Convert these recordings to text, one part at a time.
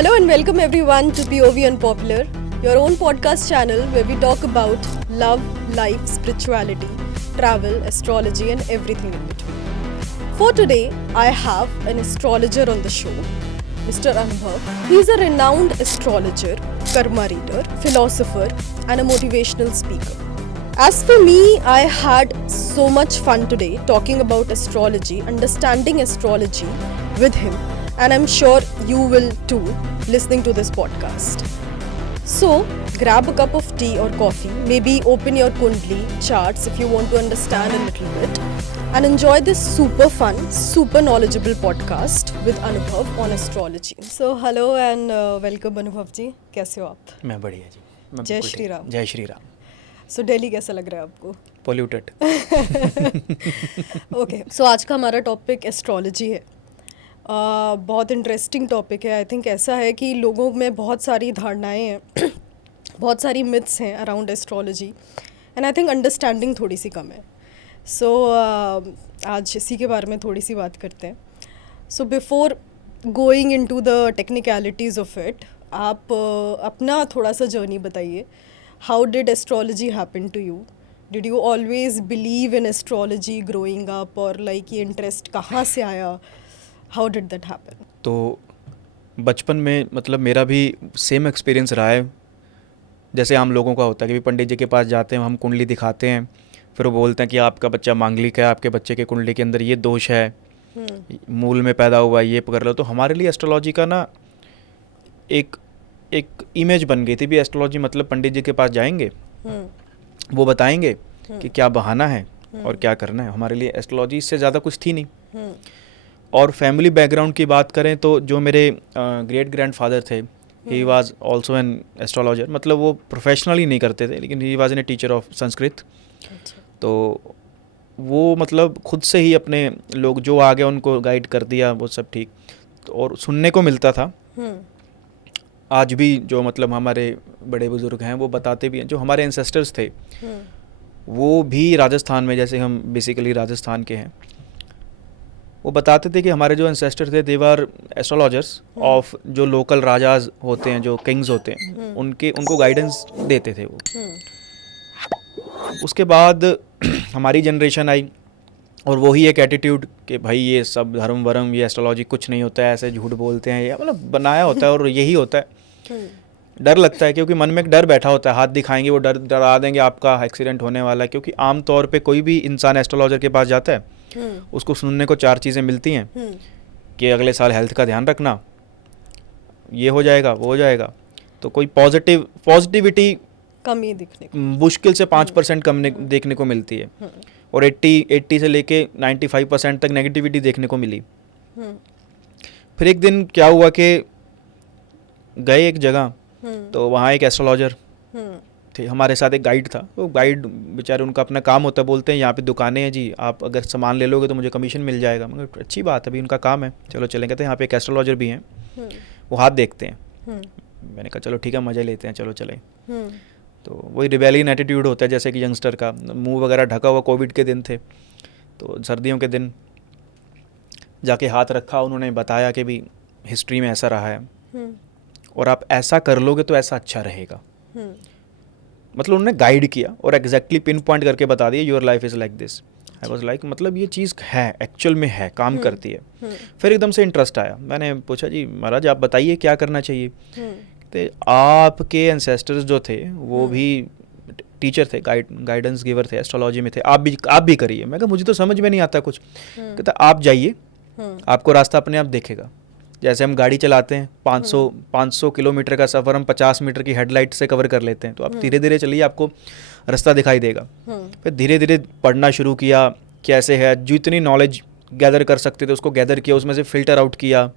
Hello and welcome everyone to POV Unpopular, your own podcast channel where we talk about love, life, spirituality, travel, astrology and everything in between. For today, I have an astrologer on the show, Mr. Anubhav. He is a renowned astrologer, karma reader, philosopher and a motivational speaker. As for me, I had so much fun today talking about astrology, understanding astrology with him, and I'm sure you will too listening to this podcast. So, grab a cup of tea or coffee, maybe open your Kundli charts if you want to understand a little bit, and enjoy this super fun, super knowledgeable podcast with Anubhav on astrology. So, hello and welcome Anubhav ji. कैसे हो आप? मैं बढ़िया जी. जय श्री राम. जय श्री राम. सो दिल्ली कैसा लग रहा है आपको? पोल्यूटेड. ओके, सो आज का हमारा टॉपिक एस्ट्रोलॉजी है. बहुत इंटरेस्टिंग टॉपिक है. आई थिंक ऐसा है कि लोगों में बहुत सारी धारणाएं हैं, बहुत सारी मिथ्स हैं around astrology, and I think understanding थोड़ी सी कम है. सो आज इसी के बारे में थोड़ी सी बात करते हैं. So before going into the technicalities of it, आप अपना थोड़ा सा जर्नी बताइए. How did astrology happen to you? Did you always believe in astrology growing up, or like ये interest कहाँ से आया? How did that happen? तो बचपन में मतलब मेरा भी सेम एक्सपीरियंस रहा है जैसे आम लोगों का होता है कि पंडित जी के पास जाते हैं, हम कुंडली दिखाते हैं, फिर वो बोलते हैं कि आपका बच्चा मांगलिक है, आपके बच्चे के कुंडली के अंदर ये दोष है, मूल में पैदा हुआ, ये कर लो. तो हमारे लिए एस्ट्रोलॉजी का ना एक इमेज बन गई थी भी. एस्ट्रोलॉजी मतलब पंडित जी के पास जाएंगे, वो बताएंगे कि क्या बहाना है और क्या करना है. हमारे लिए एस्ट्रोलॉजी इससे ज़्यादा कुछ थी नहीं. और फैमिली बैकग्राउंड की बात करें तो जो मेरे ग्रेट ग्रैंडफादर थे, he was also an astrologer. मतलब वो प्रोफेशनली नहीं करते थे, लेकिन he was an a teacher of Sanskrit. तो वो मतलब खुद से ही अपने लोग जो आ गए उनको गाइड कर दिया, वो सब ठीक. और सुनने को मिलता था आज भी, जो मतलब हमारे बड़े बुजुर्ग हैं वो बताते भी हैं, जो हमारे एंसेस्टर्स थे वो भी राजस्थान में, जैसे हम बेसिकली राजस्थान के हैं, वो बताते थे कि हमारे जो एंसेस्टर थे दे वर एस्ट्रोलॉजर्स ऑफ जो लोकल राजाज होते हैं, जो किंग्स होते हैं, उनको गाइडेंस देते थे वो. उसके बाद हमारी जनरेशन आई और वही एक एटीट्यूड कि भाई ये सब धर्म वरम, ये एस्ट्रोलॉजी कुछ नहीं होता है, ऐसे झूठ बोलते हैं, या मतलब बनाया होता है और यही होता है. डर लगता है क्योंकि मन में एक डर बैठा होता है, हाथ दिखाएंगे वो डरा देंगे आपका एक्सीडेंट होने वाला है. क्योंकि आम तौर पे कोई भी इंसान एस्ट्रोलॉजर के पास जाता है, उसको सुनने को 4 चीज़ें मिलती हैं कि अगले साल हेल्थ का ध्यान रखना, ये हो जाएगा, वो हो जाएगा. तो कोई पॉजिटिविटी कम ही दिखने को, मुश्किल से 5% कम देखने को मिलती है. और 80 से लेके 95% तक नेगेटिविटी देखने को मिली. फिर एक दिन क्या हुआ कि गए एक जगह, तो वहाँ एक एस्ट्रोलॉजर थे, हमारे साथ एक गाइड था. वो गाइड बेचारे, उनका अपना काम होता है, बोलते हैं यहाँ पे दुकानें हैं जी, आप अगर सामान ले लोगे तो मुझे कमीशन मिल जाएगा. मगर अच्छी बात है, अभी उनका काम है, चलो चलेंगे. तो यहाँ पे एक एस्ट्रोलॉजर भी हैं, वो हाथ देखते हैं. मैंने कहा चलो ठीक है, मज़े लेते हैं, चलो चले. तो वही रिबेलियन एटीट्यूड होता है जैसे कि यंगस्टर का, मुंह वगैरह ढका हुआ. कोविड के दिन थे, तो सर्दियों के दिन जाके हाथ रखा, उन्होंने बताया कि भी हिस्ट्री में ऐसा रहा है और आप ऐसा कर लोगे तो ऐसा अच्छा रहेगा. मतलब उन्होंने गाइड किया और एग्जैक्टली पिन पॉइंट करके बता दिया, your life is like this. I was like मतलब ये चीज़ है, एक्चुअल में है, काम करती है. फिर एकदम से इंटरेस्ट आया. मैंने पूछा जी महाराज आप बताइए क्या करना चाहिए. तो आपके एंसेस्टर्स जो थे वो भी टीचर थे, गाइडेंस गिवर थे, एस्ट्रोलॉजी में थे, आप भी करिए. मैं कहा मुझे तो समझ में नहीं आता कुछ. कहता आप जाइए, आपको रास्ता अपने आप देखेगा. जैसे हम गाड़ी चलाते हैं, 500 किलोमीटर का सफ़र हम 50 मीटर की हेडलाइट से कवर कर लेते हैं. तो आप धीरे धीरे चलिए, आपको रास्ता दिखाई देगा. फिर धीरे धीरे पढ़ना शुरू किया, कैसे है, जितनी नॉलेज गैदर कर सकते थे उसको गैदर किया, उसमें से फ़िल्टर आउट किया,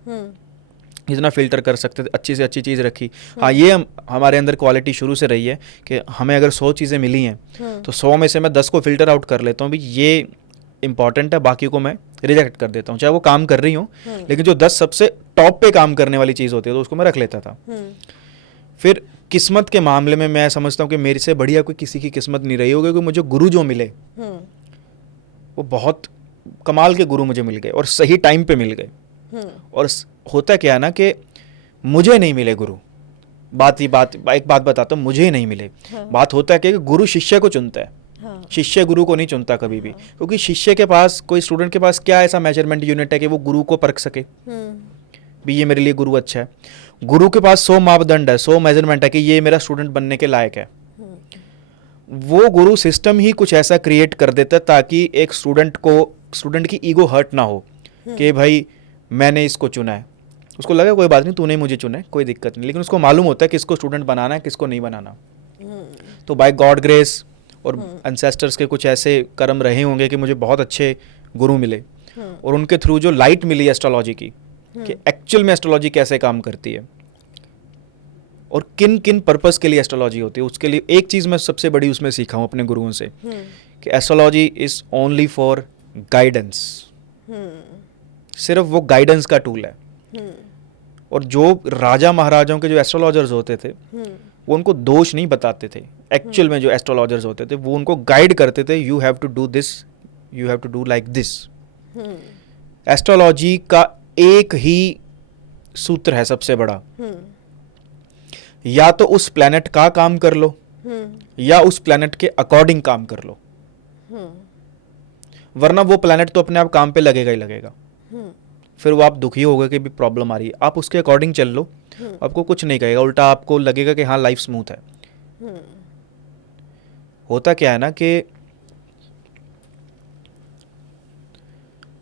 जितना फ़िल्टर कर सकते थे, अच्छी से अच्छी चीज़ रखी. हाँ, ये हमारे अंदर क्वालिटी शुरू से रही है कि हमें अगर 100 चीज़ें मिली हैं तो 100 में से मैं 10 को फ़िल्टर आउट कर लेता हूँ, भी ये इंपॉर्टेंट है, बाकी को मैं रिजेक्ट कर देता हूँ, चाहे वो काम कर रही हूँ. लेकिन जो 10 सबसे टॉप पे काम करने वाली चीज़ होती है तो उसको मैं रख लेता था. फिर किस्मत के मामले में मैं समझता हूँ कि मेरे से बढ़िया कोई किसी की किस्मत नहीं रही होगी, क्योंकि मुझे गुरु जो मिले वो बहुत कमाल के गुरु मुझे मिल गए और सही टाइम पे मिल गए. और होता क्या है ना कि मुझे नहीं मिले गुरु, एक बात बताता हूँ, मुझे ही नहीं मिले। हाँ। बात होता है कि गुरु शिष्य को चुनता है, हाँ। शिष्य गुरु को नहीं चुनता कभी भी, क्योंकि शिष्य के पास, कोई स्टूडेंट के पास क्या ऐसा मेजरमेंट यूनिट है कि वो गुरु को परख सके भी ये मेरे लिए गुरु अच्छा है। गुरु के पास 100 मापदंड है, 100 मेजरमेंट है कि ये मेरा स्टूडेंट बनने के लायक है। वो गुरु सिस्टम ही कुछ ऐसा क्रिएट कर देता है ताकि एक स्टूडेंट की ईगो हर्ट ना हो कि भाई मैंने इसको चुना है। उसको लगा कोई बात नहीं, तूने मुझे चुना है, कोई दिक्कत नहीं, लेकिन उसको मालूम होता है किसको स्टूडेंट बनाना है, किसको नहीं बनाना। तो बाय गॉड ग्रेस और एंसेस्टर्स के कुछ ऐसे कर्म रहे होंगे कि मुझे बहुत अच्छे गुरु मिले, और उनके थ्रू जो लाइट मिली एस्ट्रोलॉजी की, कि एक्चुअल में एस्ट्रोलॉजी कैसे काम करती है और किन किन पर्पस के लिए एस्ट्रोलॉजी होती है। उसके लिए एक चीज़ मैं सबसे बड़ी उसमें सीखा हूँ अपने गुरुओं से, कि astrology is only for guidance. सिर्फ वो गाइडेंस का टूल है। और जो राजा महाराजाओं के जो एस्ट्रोलॉजर्स होते थे, वो उनको दोष नहीं बताते थे। एक्चुअल में जो एस्ट्रोलॉजर्स होते थे वो उनको गाइड करते थे, you have to do this, you have to do like this. Astrology का एक ही सूत्र है सबसे बड़ा, या तो उस प्लेनेट का काम कर लो या उस प्लेनेट के अकॉर्डिंग काम कर लो, वरना वो प्लेनेट तो अपने आप काम पे लगेगा ही लगेगा। फिर वो आप दुखी होगे कि भी प्रॉब्लम आ रही है, आप उसके अकॉर्डिंग चल लो, आपको कुछ नहीं कहेगा, उल्टा आपको लगेगा कि हाँ लाइफ स्मूथ है। होता क्या है ना कि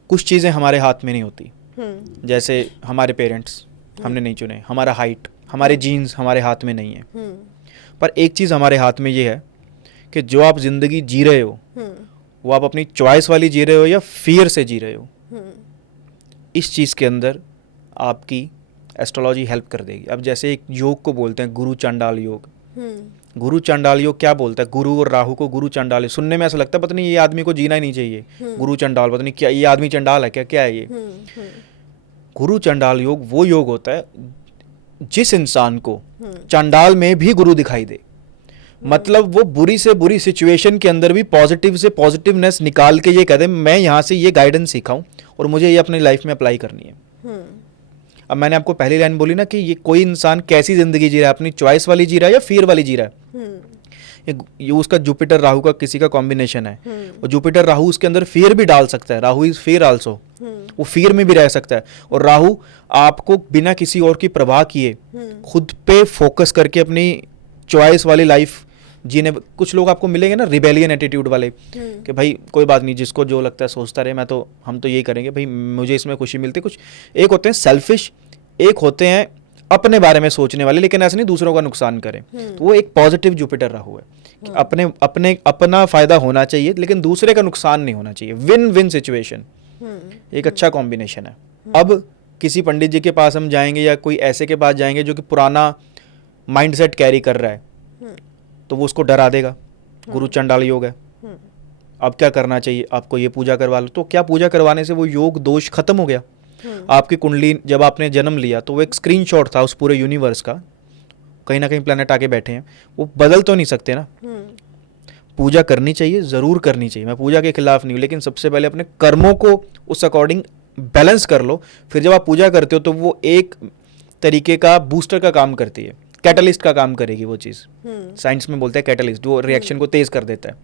कुछ चीज़ें हमारे हाथ में नहीं होती, जैसे हमारे पेरेंट्स हमने नहीं चुने, हमारा हाइट, हमारे जीन्स हमारे हाथ में नहीं है। पर एक चीज़ हमारे हाथ में ये है कि जो आप ज़िंदगी जी रहे हो वो आप अपनी चॉइस वाली जी रहे हो या फियर से जी रहे हो। इस चीज़ के अंदर आपकी एस्ट्रोलॉजी हेल्प कर देगी। अब जैसे एक योग को बोलते हैं गुरु चांडाल योग। गुरु चांडाल योग क्या बोलता है? गुरु और राहु को गुरु चांडाल, सुनने में ऐसा लगता है पता नहीं ये आदमी को जीना ही नहीं चाहिए, गुरु चांडाल, पता नहीं क्या ये आदमी चांडाल है क्या, क्या है ये। गुरु चांडाल योग वो योग होता है जिस इंसान को चांडाल में भी गुरु दिखाई दे, मतलब वो बुरी से बुरी सिचुएशन के अंदर भी पॉजिटिव से पॉजिटिवनेस निकाल के ये कह दे मैं यहाँ से ये गाइडेंस सीखा हूँ और मुझे ये अपनी लाइफ में अप्लाई करनी है। अब मैंने आपको पहली लाइन बोली ना कि ये कोई इंसान कैसी जिंदगी जी रहा है, अपनी चॉइस वाली जी रहा है या फियर वाली जी रहा है। ये उसका जुपिटर राहु का किसी का कॉम्बिनेशन है, और जुपिटर राहु उसके अंदर फियर भी डाल सकता है, राहु इज फियर आल्सो, वो फियर में भी रह सकता है। और राहु आपको बिना किसी और की परवाह किए खुद पे फोकस करके अपनी चॉइस वाली लाइफ जीने। कुछ लोग आपको मिलेंगे ना रिबेलियन एटीट्यूड वाले, कि भाई कोई बात नहीं, जिसको जो लगता है सोचता रहे, हम तो यही करेंगे, भाई मुझे इसमें खुशी मिलती है। कुछ एक होते हैं सेल्फिश, एक होते हैं अपने बारे में सोचने वाले, लेकिन ऐसे नहीं दूसरों का नुकसान करें। तो वो एक पॉजिटिव जुपिटर राहु है कि अपना फायदा होना चाहिए लेकिन दूसरे का नुकसान नहीं होना चाहिए। विन विन सिचुएशन एक अच्छा कॉम्बिनेशन है। अब किसी पंडित जी के पास हम जाएंगे या कोई ऐसे के पास जाएंगे जो कि पुराना माइंडसेट कैरी कर रहा है, तो वो उसको डरा देगा। गुरु चंडाल योग है, अब क्या करना चाहिए आपको, ये पूजा करवा लो। तो क्या पूजा करवाने से वो योग दोष खत्म हो गया? आपकी कुंडली जब आपने जन्म लिया तो वो एक स्क्रीनशॉट था उस पूरे यूनिवर्स का, कहीं ना कहीं प्लेनेट आके बैठे हैं, वो बदल तो नहीं सकते ना। पूजा करनी चाहिए, जरूर करनी चाहिए, मैं पूजा के खिलाफ नहीं हूँ, लेकिन सबसे पहले अपने कर्मों को उस अकॉर्डिंग बैलेंस कर लो। फिर जब आप पूजा करते हो तो वो एक तरीके का बूस्टर का काम करती है, कैटलिस्ट का काम करेगी वो चीज़। साइंस में बोलते हैं कैटलिस्ट, वो रिएक्शन को तेज कर देता है।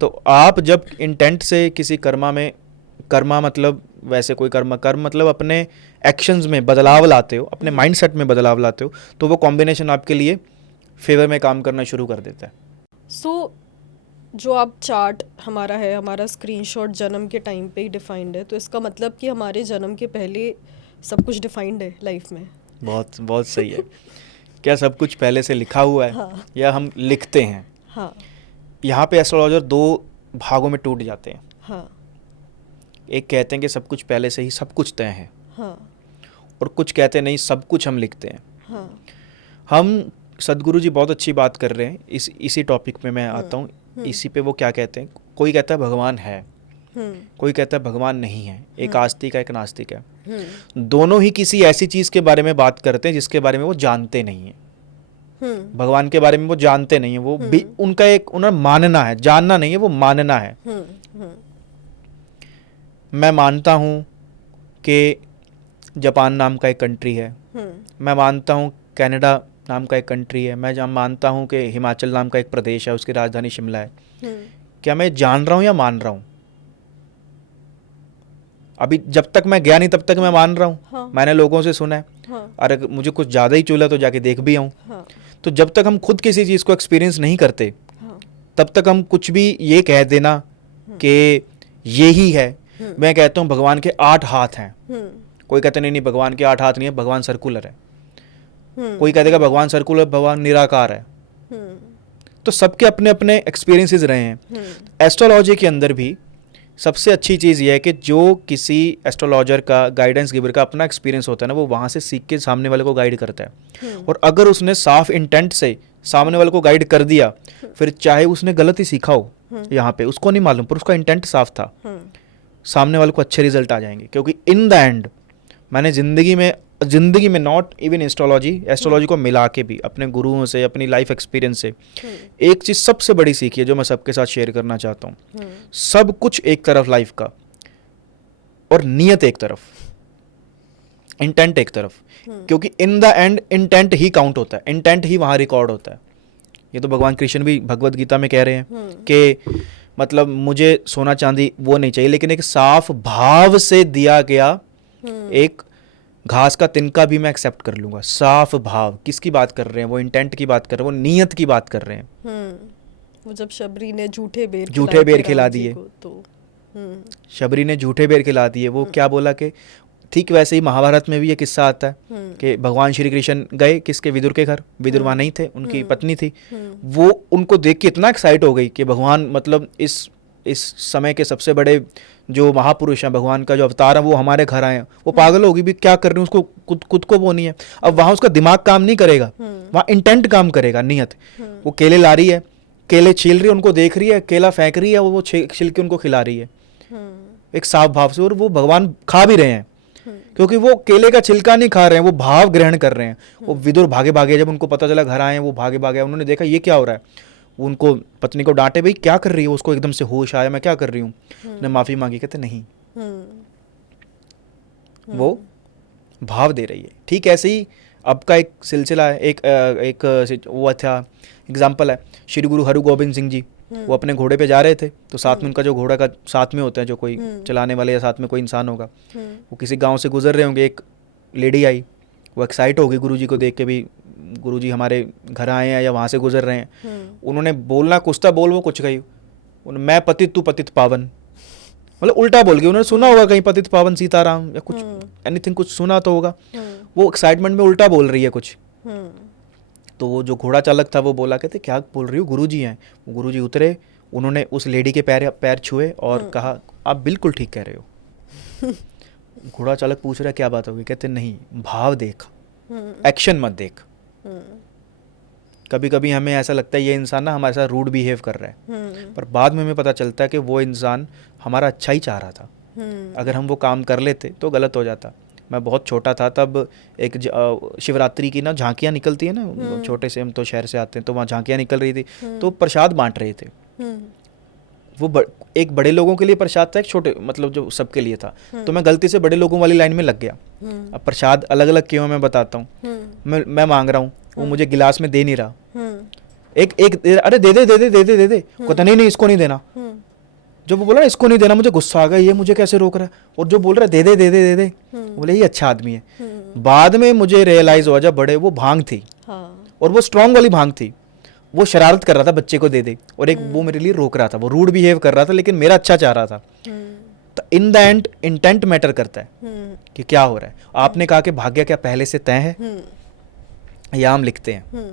तो आप जब इंटेंट से किसी कर्मा मतलब वैसे कोई कर्म मतलब अपने एक्शंस में बदलाव लाते हो, अपने माइंडसेट में बदलाव लाते हो, तो वो कॉम्बिनेशन आपके लिए फेवर में काम करना शुरू कर देता है। सो जो आप चार्ट हमारा है, हमारा स्क्रीनशॉट जन्म के टाइम पे ही डिफाइंड है, तो इसका मतलब कि हमारे जन्म के पहले सब कुछ डिफाइंड है लाइफ में। बहुत बहुत सही है। क्या सब कुछ पहले से लिखा हुआ है? हाँ। या हम लिखते हैं? हाँ। यहाँ पे एस्ट्रोलॉजर दो भागों में टूट जाते हैं। हाँ। एक कहते हैं कि सब कुछ पहले से ही सब कुछ तय है। हाँ। और कुछ कहते हैं नहीं, सब कुछ हम लिखते हैं। हाँ। हम सदगुरु जी बहुत अच्छी बात कर रहे हैं, इसी टॉपिक पे मैं आता हूँ। इसी पे वो क्या कहते हैं, कोई कहता है भगवान है, कोई कहता है भगवान नहीं है, एक आस्तिक है एक नास्तिक है। दोनों ही किसी ऐसी चीज के बारे में बात करते हैं जिसके बारे में वो जानते नहीं है। भगवान के बारे में वो जानते नहीं है, वो भी उनका एक उन्हें मानना है, जानना नहीं है, वो मानना है। मैं मानता हूं कि जापान नाम का एक कंट्री है, मैं मानता हूँ कनाडा नाम का एक कंट्री है, मैं मानता हूँ कि हिमाचल नाम का एक प्रदेश है, उसकी राजधानी शिमला है। क्या मैं जान रहा हूँ या मान रहा हूँ? अभी जब तक मैं गया नहीं तब तक मैं मान रहा हूँ। हाँ। मैंने लोगों से सुना है, हाँ। और अगर मुझे कुछ ज़्यादा ही चूला तो जाके देख भी आऊँ। हाँ। तो जब तक हम खुद किसी चीज़ को एक्सपीरियंस नहीं करते, हाँ। तब तक हम कुछ भी ये कह देना कि ये ही है। मैं कहता हूँ भगवान के 8 हाथ हैं। कोई कहते नहीं भगवान के 8 हाथ नहीं है, भगवान सर्कुलर है। कोई कह देगा भगवान सर्कुलर, भगवान निराकार है। तो सबके अपने अपने एक्सपीरियंसेस रहे हैं। एस्ट्रोलॉजी के अंदर भी सबसे अच्छी चीज़ ये है कि जो किसी एस्ट्रोलॉजर का, गाइडेंस गिवर का अपना एक्सपीरियंस होता है ना, वो वहाँ से सीख के सामने वाले को गाइड करता है। और अगर उसने साफ इंटेंट से सामने वाले को गाइड कर दिया, फिर चाहे उसने गलत ही सीखा हो, यहाँ पे उसको नहीं मालूम, पर उसका इंटेंट साफ था, सामने वाले को अच्छे रिजल्ट आ जाएंगे। क्योंकि इन द एंड मैंने ज़िंदगी में नॉट इवन एस्ट्रोलॉजी को मिला के भी अपने गुरुओं से, अपनी लाइफ एक्सपीरियंस से एक चीज़ सबसे बड़ी सीखी है जो मैं सबके साथ शेयर करना चाहता हूँ। सब कुछ एक तरफ लाइफ का, और नियत एक तरफ, इंटेंट एक तरफ। क्योंकि in the end intent he count होता है, इंटेंट ही वहाँ रिकॉर्ड होता है। ये तो भगवान कृष्ण भी भगवत गीता में कह रहे हैं कि मतलब मुझे सोना चांदी वो नहीं चाहिए, लेकिन एक साफ भाव से दिया गया एक घास का तिनका भी मैं एक्सेप्ट कर लूंगा। साफ भाव किसकी बात कर रहे हैं? वो इंटेंट की बात कर रहे हैं, वो नियत की बात कर रहे हैं। वो जब शबरी ने झूठे बेर खिला दिए, तो शबरी ने झूठे बेर खिला दिए। वो क्या बोला कि ठीक वैसे ही महाभारत में भी ये किस्सा आता है कि भगवान श्री कृष्ण गए किसके, विदुर के घर। विदुर वहाँ नहीं थे, उनकी पत्नी थी। वो उनको देख के इतना एक्साइट हो गई कि भगवान मतलब इस समय के सबसे बड़े जो महापुरुष हैं, भगवान का जो अवतार है, वो हमारे घर आए हैं। वो पागल होगी भी, क्या कर रही हूँ, उसको खुद को वो नहीं है। अब वहाँ उसका दिमाग काम नहीं करेगा, वहाँ इंटेंट काम करेगा, नियत। वो केले ला रही है, केले छील रही है, उनको देख रही है, केला फेंक रही है, वो छिल के उनको खिला रही है एक साफ भाव से। और वो भगवान खा भी रहे हैं, क्योंकि वो केले का छिलका नहीं खा रहे हैं, वो भाव ग्रहण कर रहे हैं। वो विदुर भागे भागे, जब उनको पता चला घर आए हैं, वो भागे भागे, उन्होंने देखा ये क्या हो रहा है। उनको पत्नी को डांटे, भाई क्या कर रही है। उसको एकदम से होश आया, मैं क्या कर रही हूँ। ने माफी मांगी, कहते नहीं, वो भाव दे रही है। ठीक ऐसे ही अब का एक सिलसिला है, एक वो अच्छा एग्जाम्पल है, श्री गुरु हरु गोबिंद सिंह जी। वो अपने घोड़े पे जा रहे थे, तो साथ में उनका जो घोड़ा का साथ में होता है, जो कोई चलाने वाले या साथ में कोई इंसान होगा, वो किसी गांव से गुजर रहे होंगे। एक लेडी आई, वो एक्साइट हो गई गुरुजी को देख के, भी गुरुजी हमारे घर आए हैं या वहाँ से गुजर रहे हैं। उन्होंने बोलना कुछ था, बोल वो कुछ गई, मैं पतित तू पतित पावन, मतलब उल्टा बोल गई। उन्होंने सुना होगा कहीं पतित पावन सीताराम या कुछ एनीथिंग, कुछ सुना तो होगा। वो एक्साइटमेंट में उल्टा बोल रही है कुछ। तो वो जो घोड़ा चालक था वो बोला, कहते क्या बोल रही हो, गुरुजी हैं। वो गुरुजी उतरे, उन्होंने उस लेडी के पैर छुए और कहा आप बिल्कुल ठीक कह रहे हो। घोड़ा चालक पूछ रहा क्या बात होगी, कहते नहीं, भाव देख, एक्शन मत देख। कभी कभी हमें ऐसा लगता है ये इंसान ना हमारे साथ रूड बिहेव कर रहा है, पर बाद में हमें पता चलता है कि वो इंसान हमारा अच्छा ही चाह रहा था। अगर हम वो काम कर लेते तो गलत हो जाता। मैं बहुत छोटा था तब एक शिवरात्रि की ना झांकियाँ निकलती है ना, छोटे से हम तो शहर से आते हैं, तो वहाँ झांकियाँ निकल रही थी, तो प्रसाद बांट रहे थे। वो एक बड़े लोगों के लिए प्रसाद था, एक छोटे मतलब जो सबके लिए था। तो मैं गलती से बड़े लोगों वाली लाइन में लग गया। अब प्रसाद अलग अलग क्यों मैं बताता हूँ। मैं मांग रहा हूँ, वो मुझे गिलास में दे नहीं रहा। एक अरे दे दे दे दे दे दे दे दे, कहता नहीं इसको नहीं देना। जब वो बोला इसको नहीं देना, मुझे गुस्सा आ गया, ये मुझे कैसे रोक रहा है। और जो बोल रहा है दे दे दे दे दे दे, बोले ये अच्छा आदमी है। बाद में मुझे रियलाइज हुआ जब बड़े, वो भांग थी और वो स्ट्रांग वाली भांग थी। वो शरारत कर रहा था, बच्चे को दे दे, और एक वो मेरे लिए रोक रहा था, वो रूड बिहेव कर रहा था, लेकिन मेरा अच्छा चाह रहा था। तो in the end intent matter करता है कि क्या हो रहा है। आपने कहा कि भाग्य क्या पहले से तय है, या हम लिखते हैं।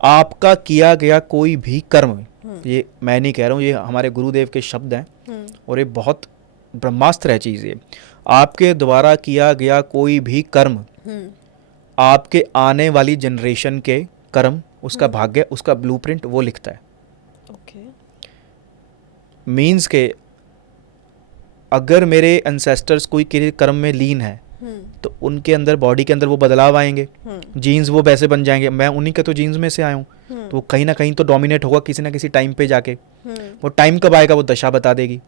आपका किया गया कोई भी कर्म, ये मैं नहीं कह रहा हूँ, ये हमारे गुरुदेव के शब्द हैं, और ये बहुत ब्रह्मास्त्र है चीज़ ये। आपके द्वारा किया गया कोई भी कर्म आपके आने वाली जनरेशन के कर्म, उसका भाग्य, उसका ब्लूप्रिंट वो लिखता है। मीन्स के अगर मेरे एंसेस्टर्स कोई के कर्म में लीन है, तो उनके अंदर, बॉडी के अंदर वो बदलाव आएंगे, जीन्स वो वैसे बन जाएंगे। मैं उन्हीं के तो जीन्स में से आया हूँ, तो वो कहीं ना कहीं तो डोमिनेट होगा किसी ना किसी टाइम पे जाके। वो टाइम कब आएगा वो दशा बता देगी।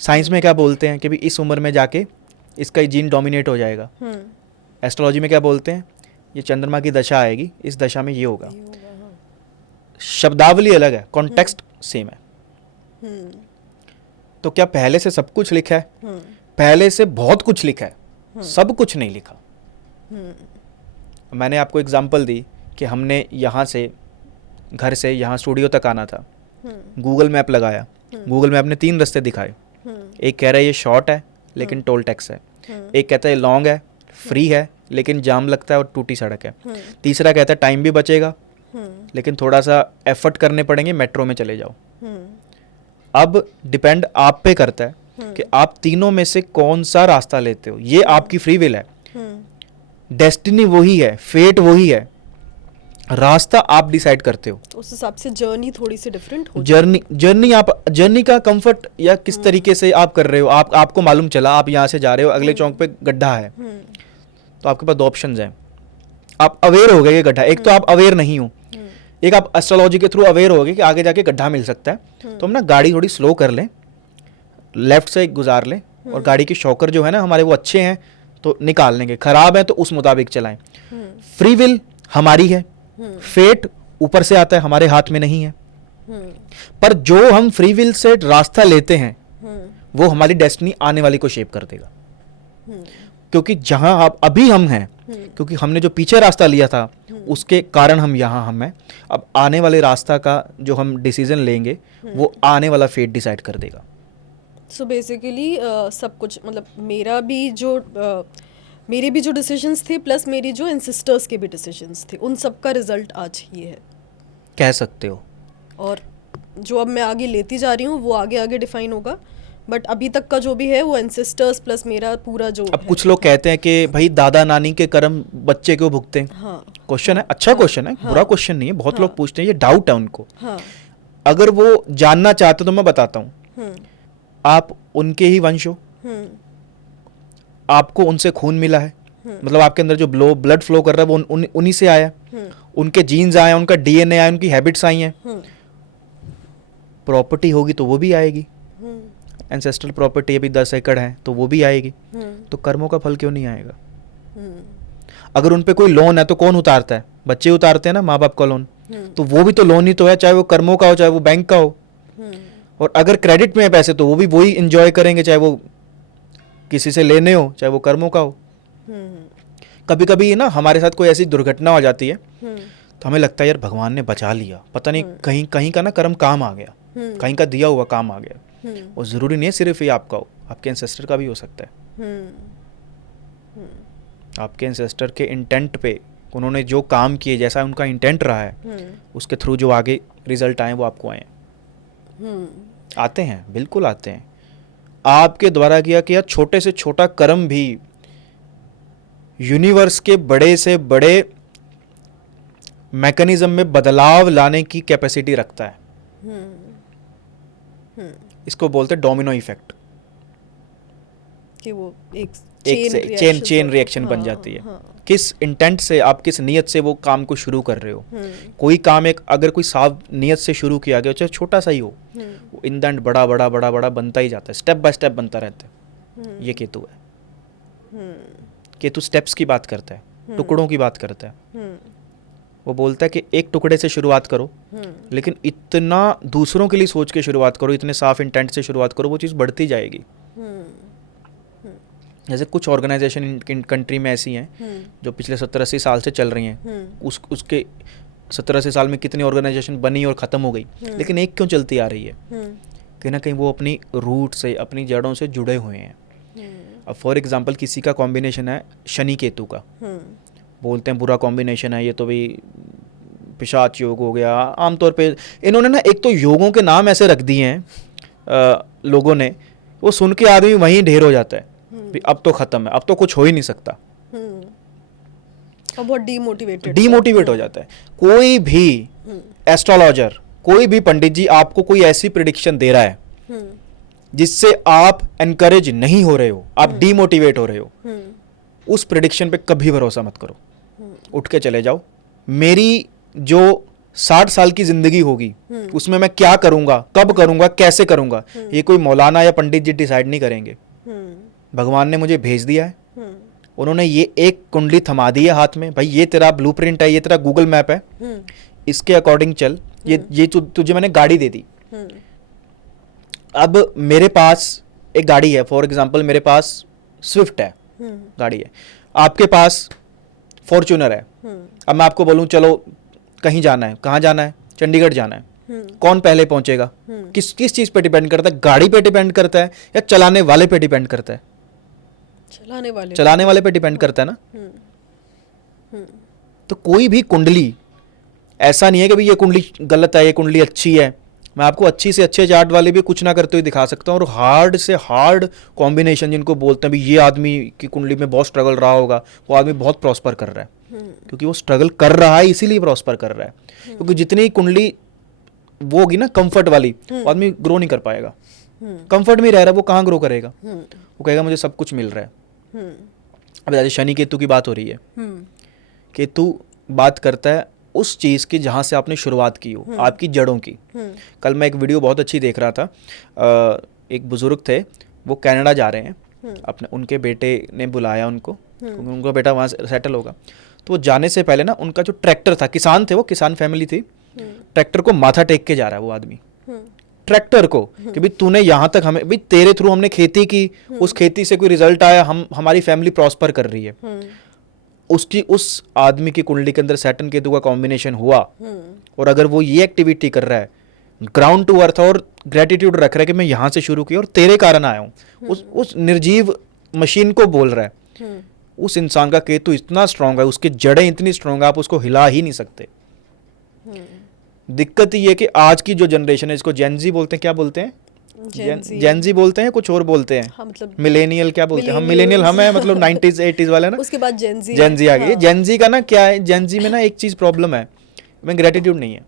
साइंस में क्या बोलते हैं कि भी इस उम्र में जाके इसका जीन डोमिनेट हो जाएगा। एस्ट्रोलॉजी में क्या बोलते हैं, ये चंद्रमा की दशा आएगी, इस दशा में ये होगा। शब्दावली अलग है, कॉन्टेक्स्ट सेम है। तो क्या पहले से सब कुछ लिखा है? पहले से बहुत कुछ लिखा है, सब कुछ नहीं लिखा। मैंने आपको एग्जांपल दी कि हमने यहाँ से, घर से यहाँ स्टूडियो तक आना था, गूगल मैप लगाया, गूगल मैप ने 3 रास्ते दिखाए। एक कह रहा है ये शॉर्ट है लेकिन टोल टैक्स है, एक कहता है लॉन्ग है फ्री है लेकिन जाम लगता है और टूटी सड़क है, तीसरा कहता है टाइम भी बचेगा लेकिन थोड़ा सा एफर्ट करने पड़ेंगे, मेट्रो में चले जाओ। अब डिपेंड आप पे करता है कि आप तीनों में से कौन सा रास्ता लेते हो। ये आपकी फ्री विल है, डेस्टिनी वही है, फेट वही है, रास्ता आप डिसाइड करते हो। उस हिसाब से जर्नी थोड़ी सी डिफरेंट हो। जर्नी का कंफर्ट या किस तरीके से आप कर रहे हो। आपको मालूम चला आप यहाँ से जा रहे हो, अगले चौक पे गड्ढा है, तो आपके पास 2 ऑप्शंस हैं। आप अवेयर हो गए ये गड्ढा, एक तो आप अवेयर नहीं हो, एक आप एस्ट्रोलॉजी के थ्रू अवेयर हो गए कि आगे जाके गड्ढा मिल सकता है। तो हम ना गाड़ी थोड़ी स्लो कर लें, लेफ्ट से गुजार लें, और गाड़ी के शॉकर जो है ना हमारे वो अच्छे हैं तो निकाल लेंगे, खराब है तो उस मुताबिक चलाएं। फ्री विल हमारी है, फेट ऊपर से आता है, हमारे हाथ में नहीं है। पर जो हम फ्री विल से रास्ता लेते हैं वो हमारी डेस्टिनी आने वाली को शेप कर देगा। क्योंकि जहां आप अभी हम हैं, क्योंकि हमने जो पीछे रास्ता लिया था उसके कारण हम यहाँ हम हैं। अब आने वाले रास्ता का जो हम डिसीजन लेंगे वो आने वाला फेट डिसाइड कर देगा। सो बेसिकली सब कुछ मतलब मेरे भी जो डिसीजंस थे प्लस मेरी जो एंसेस्टर्स के भी डिसीजंस थे, उन सब का रिजल्ट आज ये है, कह सकते हो। और जो अब मैं आगे लेती जा रही हूँ वो आगे आगे डिफाइन होगा, बट अभी तक का जो भी है वो एंसेस्टर्स प्लस मेरा पूरा जो अब कुछ लोग कहते हैं कि भाई दादा नानी के कर्म बच्चे क्यों भुगते हैं। हाँ, क्वेश्चन है, अच्छा क्वेश्चन है, बुरा क्वेश्चन नहीं है। बहुत लोग पूछते हैं, ये डाउट है उनको। हाँ, अगर वो जानना चाहते तो मैं बताता हूँ। आप उनके ही वंश हो, आपको उनसे खून मिला है, मतलब आपके अंदर जो ब्लड फ्लो कर रहा है वो उन्हीं से आया, उनके जीन्स आए, उनका डीएनए आया, उनकी हैबिट्स आई हैं। प्रॉपर्टी होगी तो वो भी आएगी, एंसेस्ट्रल प्रॉपर्टी अभी 10 एकड़ है तो वो भी आएगी। तो कर्मों का फल क्यों नहीं आएगा? अगर उन पे कोई लोन है तो कौन उतारता है? बच्चे उतारते हैं ना, माँ बाप का लोन। तो वो भी तो लोन ही तो है, चाहे वो कर्मों का हो चाहे वो बैंक का हो। और अगर क्रेडिट में है पैसे तो वो भी वही इंजॉय करेंगे, चाहे वो किसी से लेने हो चाहे वो कर्मों का हो। कभी कभी ना हमारे साथ कोई ऐसी दुर्घटना हो जाती है तो हमें लगता है यार भगवान ने बचा लिया, पता नहीं कहीं कहीं का ना कर्म काम आ गया, कहीं का दिया हुआ काम आ गया। और ज़रूरी नहीं है सिर्फ ये आपका हो, आपके एंसेस्टर का भी हो सकता है। आपके एंसेस्टर के इंटेंट पे उन्होंने जो काम किए, जैसा उनका इंटेंट रहा है, उसके थ्रू जो आगे रिजल्ट आए वो आपको आए हैं। आते हैं, बिल्कुल आते हैं। आपके द्वारा किया छोटे से छोटा कर्म भी यूनिवर्स के बड़े से बड़े मैकेनिज्म में बदलाव लाने की कैपेसिटी रखता है। इसको बोलते हैं डोमिनो इफेक्ट, कि वो एक चेन रिएक्शन बन जाती है। किस इंटेंट से, आप किस नियत से वो काम को शुरू कर रहे हो। कोई काम अगर कोई साफ नियत से शुरू किया गया, चाहे छोटा सा ही हो, वो इन द एंड बड़ा बड़ा बड़ा बड़ा बनता ही जाता है, स्टेप बाय स्टेप बनता रहता है। ये केतु है। केतु स्टेप्स की बात करता है, टुकड़ों की बात करता है। वो बोलता है कि एक टुकड़े से शुरुआत करो, लेकिन इतना दूसरों के लिए सोच के शुरुआत करो, इतने साफ इंटेंट से शुरुआत करो, वो चीज़ बढ़ती जाएगी। जैसे कुछ ऑर्गेनाइजेशन इन कंट्री में ऐसी हैं जो पिछले 70-80 साल से चल रही हैं। उसके 70-80 साल में कितनी ऑर्गेनाइजेशन बनी और ख़त्म हो गई, लेकिन एक क्यों चलती आ रही है? कहीं ना कहीं वो अपनी रूट से, अपनी जड़ों से जुड़े हुए हैं। अब फॉर एग्जांपल किसी का कॉम्बिनेशन है शनि केतु का, बोलते हैं बुरा कॉम्बिनेशन है ये, तो भाई पिशाच योग हो गया। आमतौर पे इन्होंने ना एक तो योगों के नाम ऐसे रख दिए हैं लोगों ने, वो सुन के आदमी वहीं ढेर हो जाता है, अब तो खत्म है, अब तो कुछ हो ही नहीं सकता, और बहुत डीमोटिवेट हो जाता है। कोई भी एस्ट्रोलॉजर, कोई भी पंडित जी आपको कोई ऐसी प्रेडिक्शन दे रहा है जिससे आप एनकरेज नहीं हो रहे हो, आप डीमोटिवेट हो रहे हो, उस प्रेडिक्शन पे कभी भरोसा मत करो। उठ के चले जाओ। मेरी जो 60 साल की जिंदगी होगी उसमें मैं क्या करूंगा, कब करूंगा, कैसे करूंगा, ये कोई मौलाना या पंडित जी डिसाइड नहीं करेंगे। भगवान ने मुझे भेज दिया है, उन्होंने ये एक कुंडली थमा दी है हाथ में, भाई ये तेरा ब्लूप्रिंट है, ये तेरा गूगल मैप है, इसके अकॉर्डिंग चल, ये तुझे मैंने गाड़ी दे दी। अब मेरे पास एक गाड़ी है, फॉर एग्जांपल मेरे पास स्विफ्ट है, गाड़ी है, आपके पास फॉर्च्यूनर है। अब मैं आपको बोलूं चलो कहीं जाना है, कहाँ जाना है, चंडीगढ़ जाना है, कौन पहले पहुंचेगा? किस चीज पे डिपेंड करता है? गाड़ी पे डिपेंड करता है या चलाने वाले पे डिपेंड करता है? चलाने वाले पे डिपेंड करता है ना। तो कोई भी कुंडली ऐसा नहीं है कि भाई ये कुंडली गलत है, ये कुंडली अच्छी है। मैं आपको अच्छी से अच्छे चार्ट वाले भी कुछ ना करते हुए दिखा सकता हूँ, और हार्ड से हार्ड कॉम्बिनेशन जिनको बोलते हैं भी ये आदमी की कुंडली में बहुत स्ट्रगल रहा होगा, वो आदमी बहुत प्रॉस्पर कर रहा है, क्योंकि वो स्ट्रगल कर रहा है इसीलिए प्रॉस्पर कर रहा है। क्योंकि जितनी कुंडली वो होगी ना कंफर्ट वाली, वो आदमी ग्रो नहीं कर पाएगा। कंफर्ट में रह रहा है वो कहाँ ग्रो करेगा? वो कहेगा मुझे सब कुछ मिल रहा है। अब जैसे शनि केतु की बात हो रही है, केतु बात करता है उस चीज़ की जहाँ से आपने शुरुआत की हो, आपकी जड़ों की। कल मैं एक वीडियो बहुत अच्छी देख रहा था, एक बुजुर्ग थे, वो कनाडा जा रहे हैं, अपने उनके बेटे ने बुलाया उनको, क्योंकि उनका बेटा वहाँ सेटल होगा। तो वो जाने से पहले ना उनका जो ट्रैक्टर था, किसान थे वो, किसान फैमिली थी, ट्रैक्टर को माथा टेक के जा रहा है वो आदमी, ट्रैक्टर को, कि भाई तूने यहाँ तक हमें, भाई तेरे थ्रू हमने खेती की, उस खेती से कोई रिजल्ट आया, हमारी फैमिली प्रॉस्पर कर रही है। उसकी उस आदमी की कुंडली के अंदर सैटर्न केतु का कॉम्बिनेशन हुआ, और अगर वो ये एक्टिविटी कर रहा है, ग्राउंड टू अर्थ और ग्रेटिट्यूड रख रहा है कि मैं यहाँ से शुरू किया और तेरे कारण आया हूँ, उस निर्जीव मशीन को बोल रहा है, उस इंसान का केतु इतना स्ट्रांग है, उसकी जड़ें इतनी स्ट्रांग है, आप उसको हिला ही नहीं सकते। दिक्कत ये है कि आज की जो जनरेशन है, इसको जेनजी बोलते हैं, क्या बोलते हैं? जेनजी बोलते हैं, कुछ और बोलते हैं। हाँ, मतलब मिलेनियल क्या बोलते हैं? हम मिलेनियल हम हैं, मतलब 90s 80s वाले ना, उसके बाद जेनजी आ गई। जेनजी का ना क्या है, जेनजी में ना एक चीज प्रॉब्लम है, में ग्रेटिट्यूड नहीं है,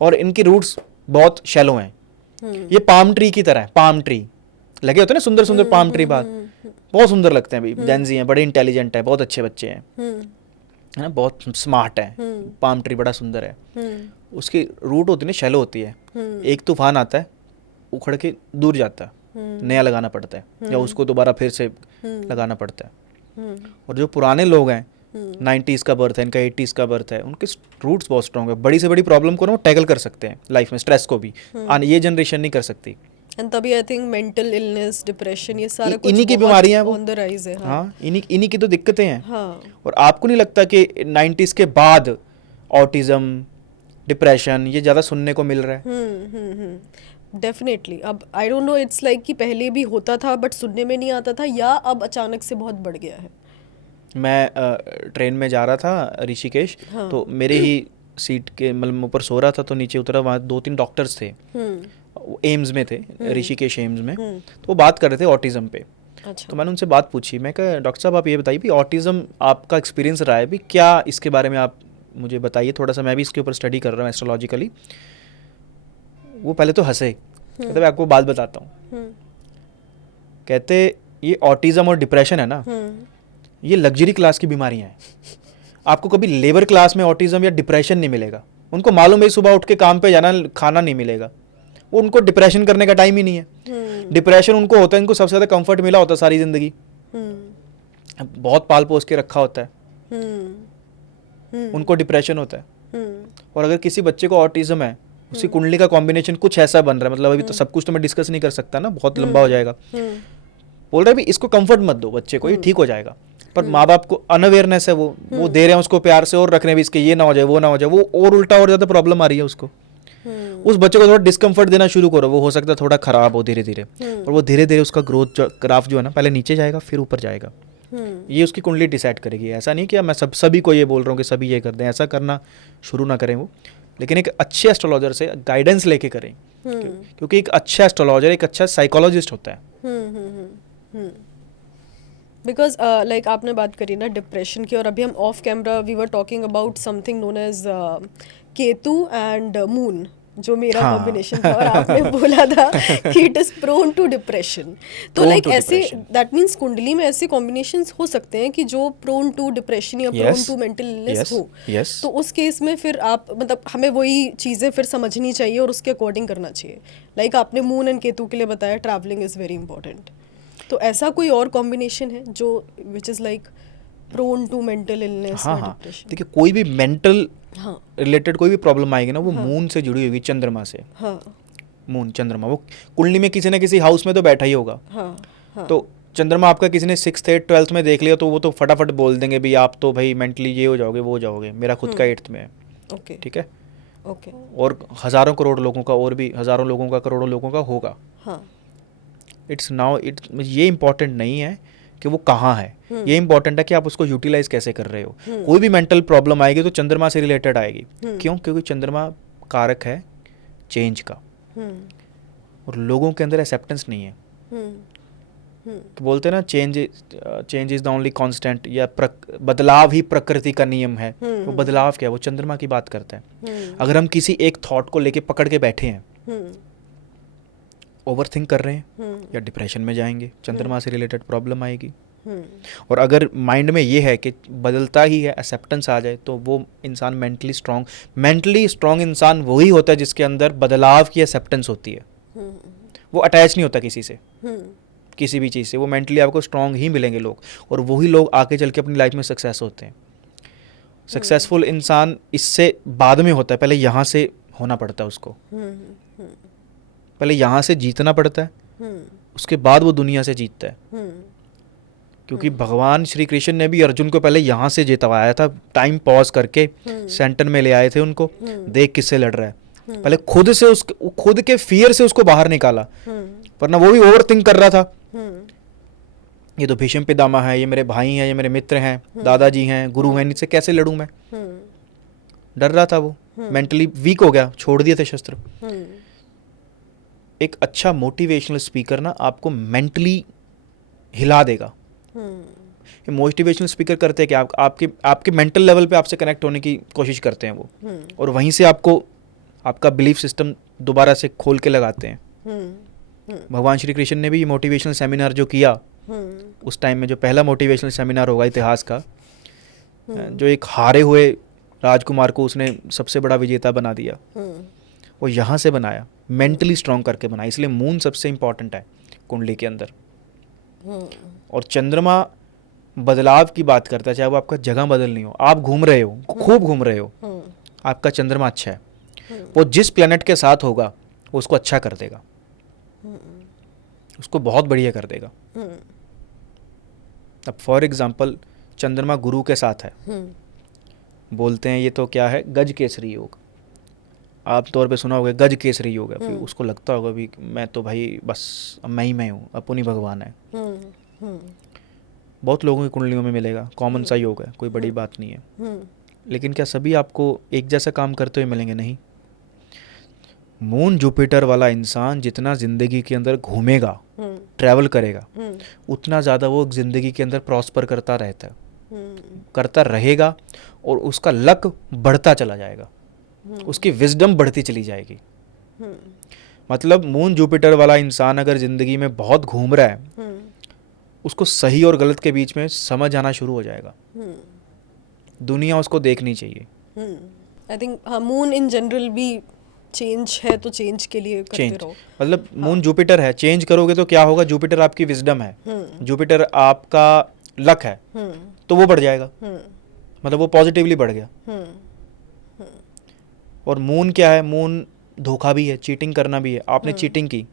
और इनकी रूट्स बहुत शैलो हैं। ये पाम ट्री की तरह है, पाम ट्री लगे होते हैं ना, सुंदर सुंदर पाम ट्री, बात बहुत सुंदर लगते हैं भाई। जेनजी हैं, बड़े इंटेलिजेंट है, बहुत अच्छे बच्चे हैं, है ना, बहुत स्मार्ट है, पाम ट्री बड़ा सुंदर है। उसकी रूट होती है ना, शैलो होती है, एक तूफान आता है, उखड़ के दूर जाता है, नया लगाना पड़ता है, या उसको दोबारा फिर से लगाना पड़ता है। और जो पुराने लोग हैं, 90s का बर्थ है इनका, 80s का बर्थ है, उनके रूट्स बहुत स्ट्रॉन्ग है, बड़ी से बड़ी प्रॉब्लम को ना वो टैकल कर सकते हैं लाइफ में, स्ट्रेस को भी। ये जनरेशन नहीं कर सकती। एंड तभी I think mental illness, depression, ये सारा कुछ इन्हीं की बीमारियां ऑन द राइज है। हाँ, इन्हीं की तो दिक्कतें हैं। हाँ। और आपको नहीं लगता कि 90s के बाद ऑटिज्म, डिप्रेशन ये ज़्यादा सुनने को मिल रहा है? डेफिनेटली। अब I don't know, it's like कि पहले भी होता था बट सुनने में नहीं आता था, या अब अचानक से बहुत बढ़ गया है। मैं ट्रेन में जा रहा था ऋषिकेश, हाँ। तो मेरे ही सीट के मतलब ऊपर सो रहा था, तो नीचे उतरा, वहाँ 2-3 डॉक्टर्स थे, एम्स में थे, ऋषिकेश एम्स में, तो वो बात कर रहे थे ऑटिज्म पे। अच्छा। तो मैंने उनसे बात पूछी, मैं कहा डॉक्टर साहब आप ये बताइए भी ऑटिज्म आपका एक्सपीरियंस रहा है भी, क्या इसके बारे में आप मुझे बताइए थोड़ा सा, मैं भी इसके ऊपर स्टडी कर रहा हूँ एस्ट्रोलॉजिकली। वो पहले तो हंसे, कहते मैं आपको बात बताता हूँ, कहते ये ऑटिज्म और डिप्रेशन है ना, ये लग्जरी क्लास की बीमारियां हैं। आपको कभी लेबर क्लास में ऑटिज्म या डिप्रेशन नहीं मिलेगा। उनको मालूम है सुबह उठ के काम पे जाना, खाना नहीं मिलेगा, वो उनको डिप्रेशन करने का टाइम ही नहीं है। डिप्रेशन उनको होता है, इनको सबसे ज़्यादा कंफर्ट मिला होता है सारी ज़िंदगी, बहुत पाल पोस के रखा होता है, उनको डिप्रेशन होता है। और अगर किसी बच्चे को ऑटिज्म है, उसकी कुंडली का कॉम्बिनेशन कुछ ऐसा बन रहा है, मतलब अभी तो सब कुछ तो मैं डिस्कस नहीं कर सकता ना, बहुत लंबा हो जाएगा, बोल रहे भी इसको कंफर्ट मत दो बच्चे को, ये ठीक हो जाएगा। पर माँ बाप को अनअवेयरनेस है, वो दे रहे हैं उसको प्यार से, और रख रहे हैं भी इसके ये ना हो जाए, वो ना हो जाए, वो और उल्टा और ज़्यादा प्रॉब्लम आ रही है उसको। उस बच्चे को थोड़ा डिस्कम्फर्ट देना शुरू करो, वो हो सकता है थोड़ा खराब हो धीरे धीरे, और वो धीरे धीरे उसका ग्रोथ ग्राफ जो है ना, पहले नीचे जाएगा फिर ऊपर जाएगा। ये उसकी कुंडली डिसाइड करेगी। ऐसा नहीं कि मैं सभी को ये बोल रहा हूँ कि सभी ये कर दें, ऐसा करना शुरू ना करें वो, लेकिन एक अच्छे एस्ट्रोलॉजर से गाइडेंस लेके करें, क्योंकि एक अच्छा एस्ट्रोलॉजर एक अच्छा साइकोलॉजिस्ट होता है। बिकॉज लाइक आपने बात करी ना डिप्रेशन की, और अभी हम off camera we were talking about something known as Ketu and moon, जो मेरा कॉम्बिनेशन था, और आपने बोला था कि it is prone to depression. तो लाइक ऐसे दैट मीन्स कुंडली में ऐसे कॉम्बिनेशंस हो सकते हैं कि जो प्रोन टू डिप्रेशन या प्रोन टू मेंटल इलनेस हो। तो उस केस में फिर आप मतलब हमें वही चीज़ें फिर समझनी चाहिए और उसके अकॉर्डिंग करना चाहिए। लाइक आपने मून एंड केतु के लिए बताया ट्रैवलिंग इज़ वेरी इंपॉर्टेंट। तो ऐसा कोई और कॉम्बिनेशन है जो which is like prone to mental illness हाँ या हाँ, डिप्रेशन? देखिए कोई भी मेंटल हाँ रिलेटेड कोई भी प्रॉब्लम आएगी ना, वो हाँ। मून से जुड़ी होगी, चंद्रमा से। हाँ मून चंद्रमा, वो कुंडली में किसी न किसी हाउस में तो बैठा ही होगा। हाँ हाँ। तो चंद्रमा आपका किसी ने 6th 8th 12th में देख लिया तो वो तो फटाफट बोल देंगे भी आप तो भाई मेंटली ये हो जाओगे वो हो जाओगे। मेरा खुद का 8th में है, ओके ठीक है, ओके। और हज़ारों करोड़ लोगों का, और भी हज़ारों लोगों का, करोड़ों लोगों का होगा। हाँ इट्स नाउ ये इम्पॉर्टेंट नहीं है कि वो कहाँ है, ये इम्पॉर्टेंट है कि आप उसको यूटिलाइज कैसे कर रहे हो। कोई भी मेंटल प्रॉब्लम आएगी तो चंद्रमा से रिलेटेड आएगी। क्यों? क्योंकि चंद्रमा कारक है चेंज का, और लोगों के अंदर एक्सेप्टेंस नहीं है। तो बोलते हैं ना change is the only constant, या बदलाव ही प्रकृति का नियम है। वो बदलाव क्या है? वो चंद्रमा की बात करता है। अगर हम किसी एक थॉट को लेके पकड़ के बैठे हैं, ओवर थिंक कर रहे हैं, या डिप्रेशन में जाएंगे, चंद्रमा से रिलेटेड प्रॉब्लम आएगी। और अगर माइंड में ये है कि बदलता ही है, एक्सेप्टेंस आ जाए, तो वो इंसान मेंटली स्ट्रांग इंसान वही होता है जिसके अंदर बदलाव की एक्सेप्टेंस होती है। वो अटैच नहीं होता किसी से, किसी भी चीज़ से। वो मेंटली आपको स्ट्रांग ही मिलेंगे लोग, और वही लोग आके चल के अपनी लाइफ में सक्सेस होते हैं। सक्सेसफुल इंसान इससे बाद में होता है, पहले यहाँ से होना पड़ता है उसको, पहले यहाँ से जीतना पड़ता है, उसके बाद वो दुनिया से जीतता है। क्योंकि भगवान श्री कृष्ण ने भी अर्जुन को पहले यहाँ से जितवाया था, टाइम पॉज करके सेंटर में ले आए थे उनको, देख किससे लड़ रहा है। पहले खुद के फियर से उसको बाहर निकाला, वरना वो भी ओवर थिंक कर रहा था। ये तो भीष्म पितामह है, ये मेरे भाई हैं, ये मेरे मित्र हैं, दादाजी हैं, गुरु हैं, इनसे कैसे लड़ूं मैं? डर रहा था वो, मेंटली वीक हो गया, छोड़ दिए थे शस्त्र। एक अच्छा मोटिवेशनल स्पीकर ना आपको मेंटली हिला देगा। मोटिवेशनल स्पीकर करते हैं कि आपके मेंटल लेवल पे आपसे कनेक्ट होने की कोशिश करते हैं वो, और वहीं से आपको आपका बिलीफ सिस्टम दोबारा से खोल के लगाते हैं। भगवान श्री कृष्ण ने भी ये मोटिवेशनल सेमिनार जो किया उस टाइम में, जो पहला मोटिवेशनल सेमिनार होगा इतिहास का, जो एक हारे हुए राजकुमार को उसने सबसे बड़ा विजेता बना दिया, वो यहाँ से बनाया, मेंटली स्ट्रांग करके बनाया। इसलिए मून सबसे इंपॉर्टेंट है कुंडली के अंदर। और चंद्रमा बदलाव की बात करता है, चाहे वो आपका जगह बदलनी हो, आप घूम रहे हो, खूब घूम रहे हो, आपका चंद्रमा अच्छा है, वो जिस प्लेनेट के साथ होगा वो उसको अच्छा कर देगा, उसको बहुत बढ़िया कर देगा। अब फॉर एग्जांपल चंद्रमा गुरु के साथ है, बोलते हैं ये तो क्या है, गज केसरी योग। आप तौर पे सुना होगा गज केसरी योग है, फिर उसको लगता होगा भी मैं तो भाई बस मैं हूँ, अपनी भगवान है। बहुत लोगों की कुंडलियों में मिलेगा, कॉमन सा योग है, कोई बड़ी बात नहीं है। लेकिन क्या सभी आपको एक जैसा काम करते हुए मिलेंगे? नहीं। मून जुपिटर वाला इंसान जितना जिंदगी के अंदर घूमेगा, ट्रैवल करेगा, उतना ज़्यादा वो जिंदगी के अंदर प्रॉस्पर करता रहता है, करता रहेगा, और उसका लक बढ़ता चला जाएगा, उसकी विजडम बढ़ती चली जाएगी। मतलब मून जुपिटर वाला इंसान अगर जिंदगी में बहुत घूम रहा है, उसको सही और गलत के बीच में समझ आना शुरू हो जाएगा। दुनिया उसको देखनी चाहिए। आई थिंक हाँ, मून इन जनरल भी चेंज है, तो चेंज के लिए करते चेंज रहो। मतलब मून जुपिटर है, चेंज करोगे तो क्या होगा? जुपिटर आपकी विजडम है, जुपिटर आपका लक है, तो वो बढ़ जाएगा, मतलब वो पॉजिटिवली बढ़ गया। और मून क्या है? मून धोखा भी है, चीटिंग करना भी है। आपने चीटिंग की,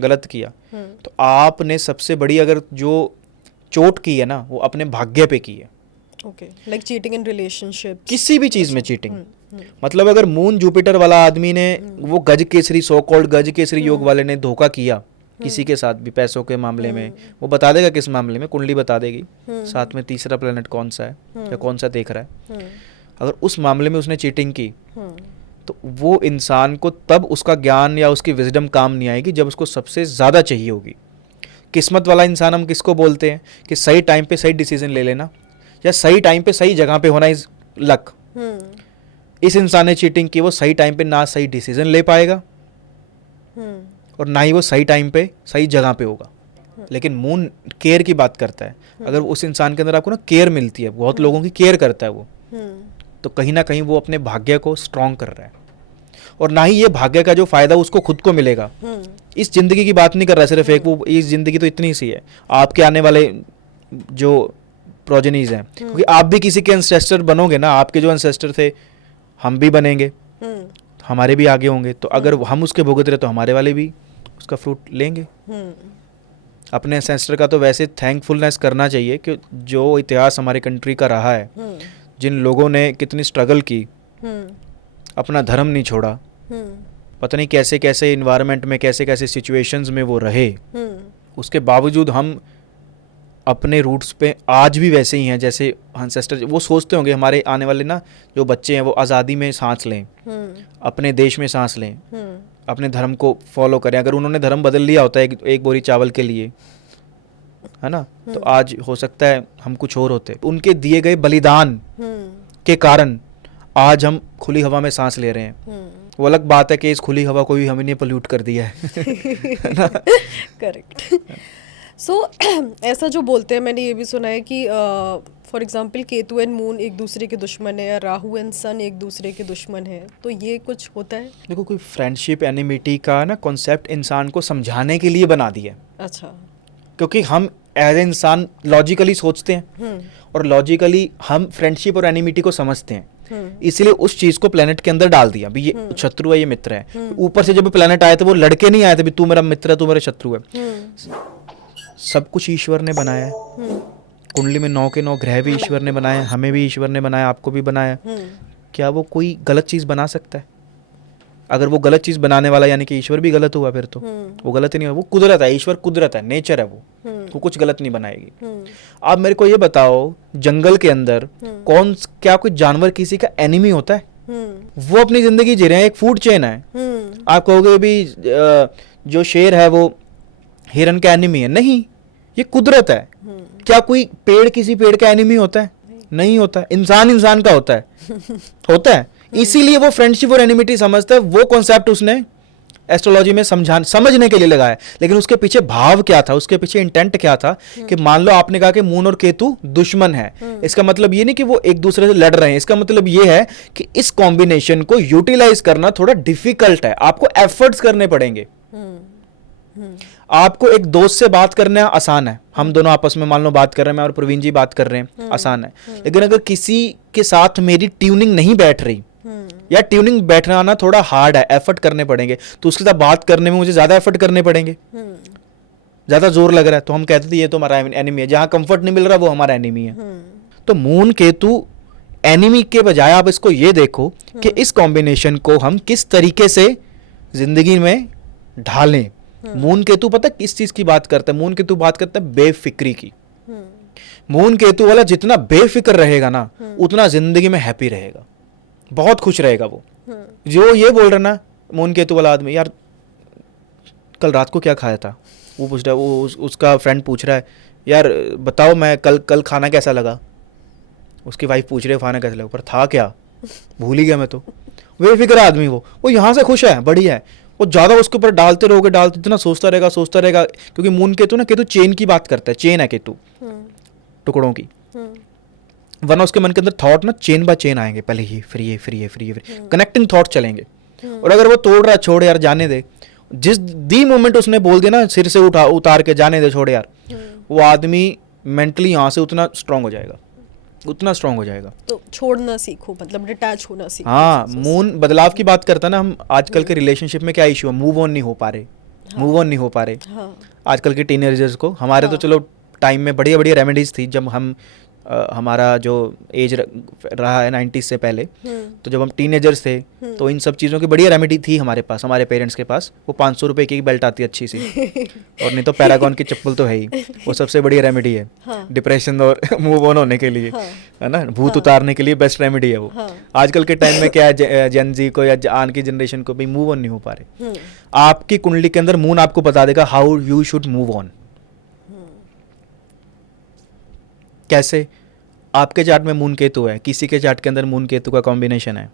गलत किया, तो आपने सबसे बड़ी अगर जो चोट की है ना, वो अपने भाग्य पे की है। Okay, like cheating in relationship, किसी भी चीज में चीटिंग। मतलब अगर मून जुपिटर वाला आदमी ने, वो गज केसरी, सो कॉल्ड गज केसरी योग वाले ने धोखा किया किसी के साथ भी, पैसों के मामले में, वो बता देगा किस मामले में, कुंडली बता देगी, साथ में तीसरा प्लेनेट कौन सा है या कौन सा देख रहा है। अगर उस मामले में उसने चीटिंग की, तो वो इंसान को तब उसका ज्ञान या उसकी विजडम काम नहीं आएगी जब उसको सबसे ज़्यादा चाहिए होगी। किस्मत वाला इंसान हम किसको बोलते हैं? कि सही टाइम पे सही डिसीजन ले लेना, या सही टाइम पे सही जगह पे होना इज लक। इस इंसान ने चीटिंग की, वो सही टाइम पे ना सही डिसीजन ले पाएगा, और ना ही वो सही टाइम पे सही जगह पे होगा। लेकिन मून केयर की बात करता है। अगर उस इंसान के अंदर आपको ना केयर मिलती है, बहुत लोगों की केयर करता है वो, तो कहीं ना कहीं वो अपने भाग्य को स्ट्रॉन्ग कर रहा है। और ना ही ये भाग्य का जो फायदा उसको खुद को मिलेगा। इस जिंदगी की बात नहीं कर रहा सिर्फ एक, वो इस जिंदगी तो इतनी सी है, आपके आने वाले जो प्रोजेनीज हैं, क्योंकि आप भी किसी के एंसेस्टर बनोगे ना, आपके जो एंसेस्टर थे हम भी बनेंगे, हमारे भी आगे होंगे, तो अगर हम उसके भुगत रहे तो हमारे वाले भी उसका फ्रूट लेंगे। अपने एंसेस्टर का तो वैसे थैंकफुलनेस करना चाहिए कि जो इतिहास हमारे कंट्री का रहा है, जिन लोगों ने कितनी स्ट्रगल की, अपना धर्म नहीं छोड़ा, पता नहीं कैसे कैसे इन्वायरमेंट में, कैसे कैसे सिचुएशंस में वो रहे, उसके बावजूद हम अपने रूट्स पे आज भी वैसे ही हैं जैसे एंसेस्टर। वो सोचते होंगे हमारे आने वाले ना जो बच्चे हैं वो आज़ादी में सांस लें, अपने देश में सांस लें, अपने धर्म को फॉलो करें। अगर उन्होंने धर्म बदल लिया होता है एक बोरी चावल के लिए, है ना, तो आज हो सकता है हम कुछ और होते। उनके दिए गए बलिदान के कारण आज हम खुली हवा में सांस ले रहे हैं। वो अलग बात है कि इस खुली हवा को भी हमने पोल्यूट कर दिया है। करेक्ट। सो ऐसा जो बोलते हैं, मैंने ये भी सुना है कि for example Ketu and moon एक दूसरे के दुश्मन है, या राहु एंड सन एक दूसरे के दुश्मन है, तो ये कुछ होता है? देखो, कोई फ्रेंडशिप एनिमिटी का ना कॉन्सेप्ट इंसान को समझाने के लिए बना दिया। अच्छा। क्योंकि हम एज ए इंसान लॉजिकली सोचते हैं और लॉजिकली हम फ्रेंडशिप और एनिमिटी को समझते हैं, इसलिए उस चीज को प्लेनेट के अंदर डाल दिया भी ये शत्रु है, ये मित्र है। ऊपर से जब प्लेनेट आए थे वो लड़के नहीं आए थे भी तू मेरा मित्र है, तू मेरा शत्रु है। सब कुछ ईश्वर ने बनाया है। कुंडली में 9 के 9 ग्रह भी ईश्वर ने बनाए, हमें भी ईश्वर ने बनाया, आपको भी बनाया। क्या वो कोई गलत चीज बना सकता है? अगर वो गलत चीज बनाने वाला यानी कि ईश्वर भी गलत हुआ, फिर तो वो गलत ही नहीं हुआ। वो कुदरत है, ईश्वर कुदरत है, नेचर है, वो कुछ गलत नहीं बनाएगी। आप मेरे को ये बताओ, जंगल के अंदर क्या कोई जानवर किसी का एनिमी होता है? वो अपनी जिंदगी जी रहे हैं, एक फूड चेन है। आप कहोगे भी जो शेर है वो हिरन का एनिमी है, नहीं, ये कुदरत है। क्या कोई पेड़ किसी पेड़ का एनिमी होता है? नहीं होता। इंसान का होता है। होता है। इसीलिए वो फ्रेंडशिप और एनिमिटी समझता है। वो कॉन्सेप्ट उसने एस्ट्रोलॉजी में समझने के लिए लगाया। लेकिन उसके पीछे भाव क्या था, उसके पीछे इंटेंट क्या था कि मान लो आपने कहा कि मून और केतु दुश्मन है, इसका मतलब ये नहीं कि वो एक दूसरे से लड़ रहे हैं। इसका मतलब ये है कि इस कॉम्बिनेशन को यूटिलाइज करना थोड़ा डिफिकल्ट है, आपको एफर्ट्स करने पड़ेंगे। आपको एक दोस्त से बात करना आसान है, हम दोनों आपस में मान लो बात कर रहे हैं, मैं और प्रवीण जी बात कर रहे हैं, आसान है। लेकिन अगर किसी के साथ मेरी ट्यूनिंग नहीं बैठ रही, या ट्यूनिंग बैठना ना थोड़ा हार्ड है, एफर्ट करने पड़ेंगे, तो उसके साथ बात करने में मुझे ज्यादा एफर्ट करने पड़ेंगे, ज्यादा जोर लग रहा है, तो हम कहते थे ये तो हमारा एनिमी है। जहां कंफर्ट नहीं मिल रहा वो हमारा एनिमी है। तो मून केतु एनिमी के बजाय आप इसको ये देखो कि इस कॉम्बिनेशन को हम किस तरीके से जिंदगी में ढालें। मून केतु पता किस चीज की बात करता है? मून केतु बात करता है बेफिक्री की। मून केतु वाला जितना बेफिक्र रहेगा ना, उतना जिंदगी में हैप्पी रहेगा, बहुत खुश रहेगा वो। जो ये बोल रहा ना मून केतु वाला आदमी, यार कल रात को क्या खाया था, वो पूछ रहा है, वो उसका फ्रेंड पूछ रहा है, यार बताओ मैं कल खाना कैसा लगा। उसकी वाइफ पूछ रही है खाना कैसा लगा, पर था क्या, भूल ही गया मैं तो। बेफिक्र आदमी वो यहाँ से खुश है, बढ़िया है। वो ज़्यादा उसके ऊपर डालते रहोगे, इतना सोचता रहेगा, क्योंकि मून केतु ना, केतु चेन की बात करता है, चेन है केतु, टुकड़ों की। वरना उसके मन के अंदर थॉट ना चेन बाय चेन आएंगे, पहले ये फिर ये फिर ये फिर ये फिर कनेक्टिंग थॉट चलेंगे। और अगर वो तोड़ रहा, छोड़ यार जाने दे, जिस दी मोमेंट उसने बोल दिया ना सिर से उतार के जाने दे, छोड़ यार, वो आदमी मेंटली यहाँ से उतना स्ट्रांग हो जाएगा, उतना स्ट्रांग हो जाएगा। तो छोड़ना सीखो, मतलब डिटैच होना सीखो। हाँ, मून बदलाव की बात करता है ना। हम आजकल के रिलेशनशिप में क्या इशू है, मूव ऑन नहीं हो पा रहे। आजकल के टीनेजर्स को, हमारे तो चलो टाइम में बढ़िया बढ़िया रेमेडीज थी जब हम हमारा जो एज रहा है 90s से पहले, तो जब हम टीनेजर्स थे तो इन सब चीज़ों की बढ़िया रेमेडी थी हमारे पास, हमारे पेरेंट्स के पास। वो 500 रुपये की बेल्ट आती है अच्छी सी, और नहीं तो पैरागॉन की चप्पल तो है ही, वो सबसे बढ़िया रेमेडी है। हाँ। डिप्रेशन और मूव ऑन होने के लिए, हाँ। है ना, भूत उतारने के लिए बेस्ट रेमेडी है वो। हाँ। आजकल के टाइम में क्या है, जेन जी को या आन की जनरेशन को भी मूव ऑन नहीं हो पा रहे। आपकी कुंडली के अंदर मून आपको बता देगा how you should move on. कैसे? आपके चार्ट में मून केतु है, किसी के चार्ट के अंदर मून केतु का कॉम्बिनेशन है,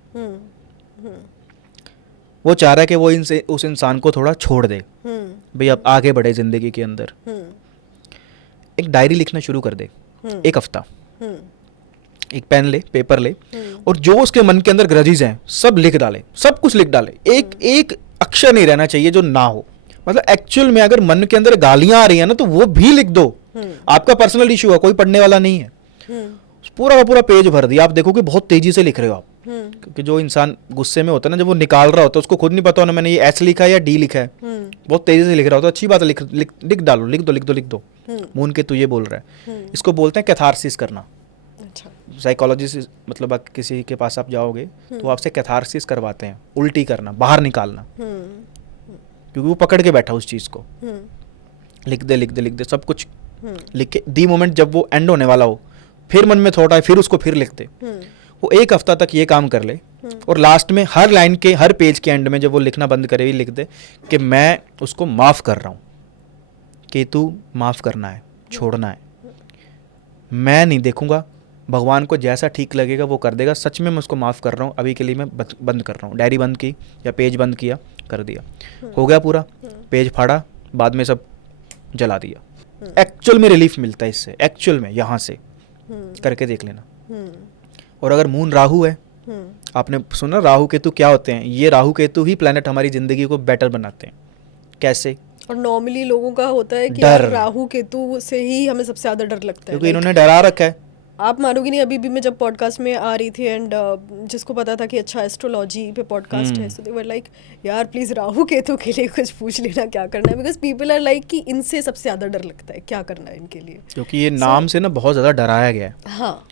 वो चाह रहा है कि वो उस इंसान को थोड़ा छोड़ दे, भाई अब आगे बढ़े जिंदगी के अंदर। एक डायरी लिखना शुरू कर दे, एक हफ्ता एक पेन ले, पेपर ले, और जो उसके मन के अंदर ग्रजेस हैं सब लिख डाले, सब कुछ लिख डाले, एक एक अक्षर नहीं रहना चाहिए जो ना हो। मतलब एक्चुअल में अगर मन के अंदर गालियां आ रही है ना तो वो भी लिख दो, आपका पर्सनल इशू है, कोई पढ़ने वाला नहीं है। पूरा का पूरा पेज भर दिया, आप देखोगे बहुत तेजी से लिख रहे हो आप, क्योंकि जो इंसान गुस्से में होता है ना, जब वो निकाल रहा होता है उसको खुद नहीं पता होना मैंने ये एस लिखा है या डी लिखा है, बहुत तेजी से लिख रहा होता है। अच्छी बात है, लिख डालो, लिख दो। मून के तू ये बोल रहा है, इसको बोलते हैं कैथारसिस करना। साइकोलॉजी से मतलब किसी के पास आप जाओगे तो आपसे कैथारसिस करवाते हैं, उल्टी करना, बाहर निकालना, क्योंकि वो पकड़ के बैठा उस चीज को। लिख दे सब कुछ लिख के, दी मोमेंट जब वो एंड होने वाला हो फिर मन में थॉट आए फिर उसको फिर लिख दे। वो 1 हफ्ता तक ये काम कर ले, और लास्ट में हर लाइन के हर पेज के एंड में जब वो लिखना बंद करे ही लिख दे कि मैं उसको माफ कर रहा हूँ, कि तू माफ करना है, छोड़ना है, मैं नहीं देखूंगा, भगवान को जैसा ठीक लगेगा वो कर देगा, सच में मैं उसको माफ़ कर रहा हूँ, अभी के लिए मैं बंद कर रहा हूँ। डायरी बंद की या पेज बंद किया, कर दिया, हो गया पूरा, पेज फाड़ा, बाद में सब जला दिया। एक्चुअल में रिलीफ मिलता है इससे, एक्चुअल में यहाँ से करके देख लेना। और अगर मून राहु है, आपने सुना राहु केतु क्या होते हैं, ये राहु केतु ही प्लैनेट हमारी ज़िंदगी को बेटर बनाते हैं। कैसे? और नॉर्मली लोगों का होता है कि डर, राहु केतु से ही हमें सबसे ज़्यादा डर लगता है, क्योंकि इन्होंने डरा रखा है। आप मानोगे नहीं, अभी भी मैं जब पॉडकास्ट में आ रही थी एंड जिसको पता था कि अच्छा एस्ट्रोलॉजी पे पॉडकास्ट है, सो दे वर लाइक यार प्लीज राहु केतु के लिए कुछ पूछ लेना क्या करना है, बिकॉज पीपल आर लाइक कि इनसे सबसे ज़्यादा डर लगता है, क्या करना है इनके लिए, क्योंकि ये नाम से ना बहुत ज़्यादा डराया गया है। हाँ,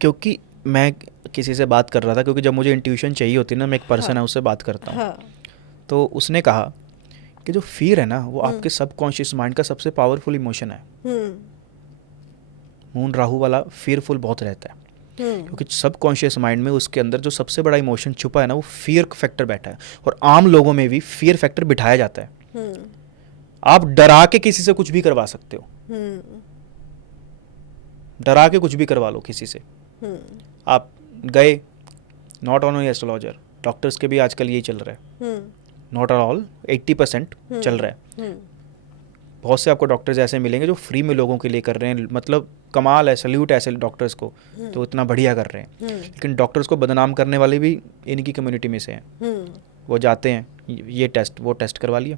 क्योंकि मैं किसी से बात कर रहा था, क्योंकि जब मुझे इंट्यूशन चाहिए होती है ना, मैं एक पर्सन है उससे बात करता हूँ, तो उसने कहा कि जो फियर है ना वो आपके सबकॉन्शियस माइंड का सबसे पावरफुल इमोशन है। मून राहु वाला फियरफुल बहुत रहता है, क्योंकि सबकॉन्शियस माइंड में उसके अंदर जो सबसे बड़ा इमोशन छुपा है ना वो फियर फैक्टर बैठा है, और आम लोगों में भी फियर फैक्टर बिठाया जाता है। आप डरा के किसी से कुछ भी करवा सकते हो, डरा के कुछ भी करवा लो किसी से। आप गए, नॉट ऑन एस्ट्रोलॉजर, डॉक्टर्स के भी आजकल यही चल रहा है, नॉट एट ऑल, 80% चल रहा है। बहुत से आपको डॉक्टर्स ऐसे मिलेंगे जो फ्री में लोगों के लिए कर रहे हैं, मतलब कमाल है, सल्यूट है ऐसे डॉक्टर्स को, तो इतना बढ़िया कर रहे हैं। लेकिन डॉक्टर्स को बदनाम करने वाले भी इनकी कम्युनिटी में से हैं। वो जाते हैं, ये टेस्ट वो टेस्ट करवा लिया,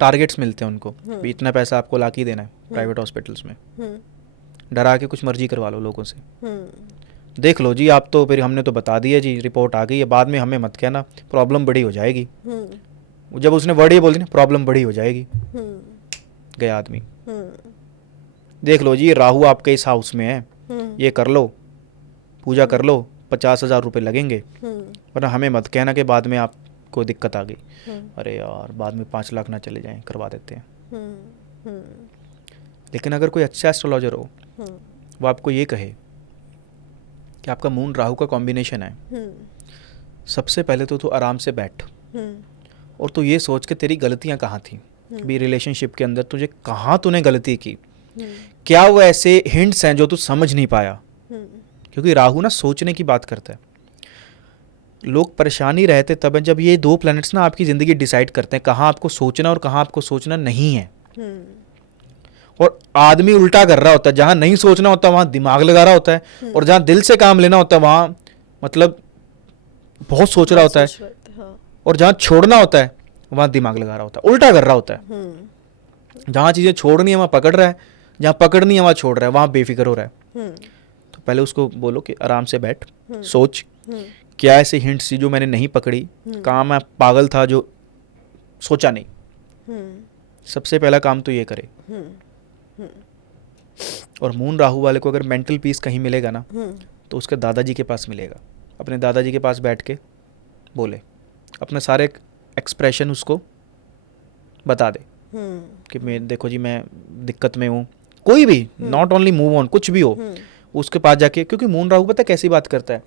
टारगेट्स मिलते हैं उनको, भी इतना पैसा आपको ला के देना है प्राइवेट हॉस्पिटल्स में, डरा के कुछ मर्जी करवा लो लोगों से। देख लो जी आप तो, फिर हमने तो बता दिया जी, रिपोर्ट आ गई है, बाद में हमें मत कहना, प्रॉब्लम बड़ी हो जाएगी। जब उसने वर्ड ये बोल दी ना, प्रॉब्लम बड़ी हो जाएगी, गया आदमी। देख लो जी, राहु आपके इस हाउस में है, ये कर लो, पूजा कर लो, 50,000 रुपये लगेंगे, वरना हमें मत कहना कि बाद में आपको दिक्कत आ गई। अरे यार, बाद में 5 लाख ना चले जाएं, करवा देते हैं। लेकिन अगर कोई अच्छा एस्ट्रोलॉजर हो, वो आपको ये कहे कि आपका मून राहु का कॉम्बिनेशन है, सबसे पहले तो तू आराम से बैठ, और तू ये सोच के तेरी गलतियां कहाँ थी भी, रिलेशनशिप के अंदर तुझे कहाँ तूने गलती की, क्या वो ऐसे हिंट्स हैं जो तू समझ नहीं पाया। क्योंकि राहु ना सोचने की बात करता है। लोग परेशानी रहते तब है जब ये 2 प्लैनेट्स ना आपकी ज़िंदगी डिसाइड करते हैं कहाँ आपको सोचना और कहाँ आपको सोचना नहीं है। और आदमी उल्टा कर रहा होता है, जहाँ नहीं सोचना होता वहाँ दिमाग लगा रहा होता है, और जहाँ दिल से काम लेना होता है वहाँ मतलब बहुत सोच रहा होता है, और जहाँ छोड़ना होता है वहाँ दिमाग लगा रहा होता है, उल्टा कर रहा होता है। जहाँ चीज़ें छोड़नी है वहाँ पकड़ रहा है, जहाँ पकड़नी है वहाँ छोड़ रहा है, वहाँ बेफिक्र हो रहा है। तो पहले उसको बोलो कि आराम से बैठ, सोच, क्या ऐसे हिंट्स थी जो मैंने नहीं पकड़ी, कहाँ मैं पागल था जो सोचा नहीं। सबसे पहला काम तो ये करे। और मून राहु वाले को अगर मेंटल पीस कहीं मिलेगा ना, तो उसके दादाजी के पास मिलेगा। अपने दादाजी के पास बैठ के बोले, अपने सारे एक्सप्रेशन उसको बता दे कि मैं, देखो जी मैं दिक्कत में हूँ, कोई भी, नॉट ओनली मूव ऑन, कुछ भी हो, उसके पास जाके। क्योंकि मून राहु पता कैसी बात करता है,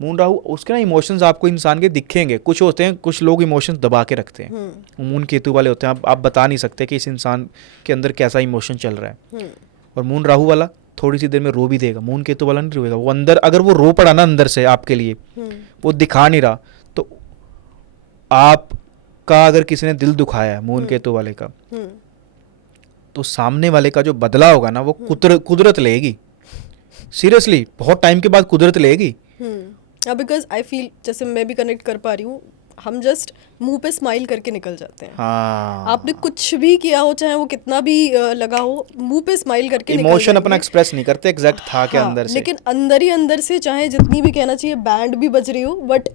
मून राहु उसके ना इमोशंस आपको इंसान के दिखेंगे। कुछ होते हैं, कुछ लोग इमोशंस दबा के रखते हैं, मून केतु वाले होते हैं, आप बता नहीं सकते कि इस इंसान के अंदर कैसा इमोशन चल रहा है। और मून राहु वाला थोड़ी सी देर में रो भी देगा, मून केतु वाला नहीं रोएगा। वो अंदर अगर वो रो पड़ा ना अंदर से आपके लिए, वो दिखा नहीं रहा, तो आपका अगर किसी ने दिल दुखाया है मून केतु वाले का, तो सामने वाले का जो बदला होगा ना वो कुदरत लेगी। सीरियसली बहुत टाइम के बाद कुदरत लेगी। बिकॉज आई फील, जैसे मैं भी कनेक्ट कर पा रही हूँ, हम जस्ट मुंह पे स्माइल करके निकल जाते हैं। हाँ, आपने कुछ भी किया हो, चाहे वो कितना भी लगा हो, मुंह पे स्माइल करके निकल इमोशन अपना जाएंगे। एक्सप्रेस नहीं करते एग्जैक्ट था के हाँ, अंदर से। लेकिन अंदर ही अंदर से चाहे जितनी भी कहना चाहिए बैंड भी बज रही हो, बट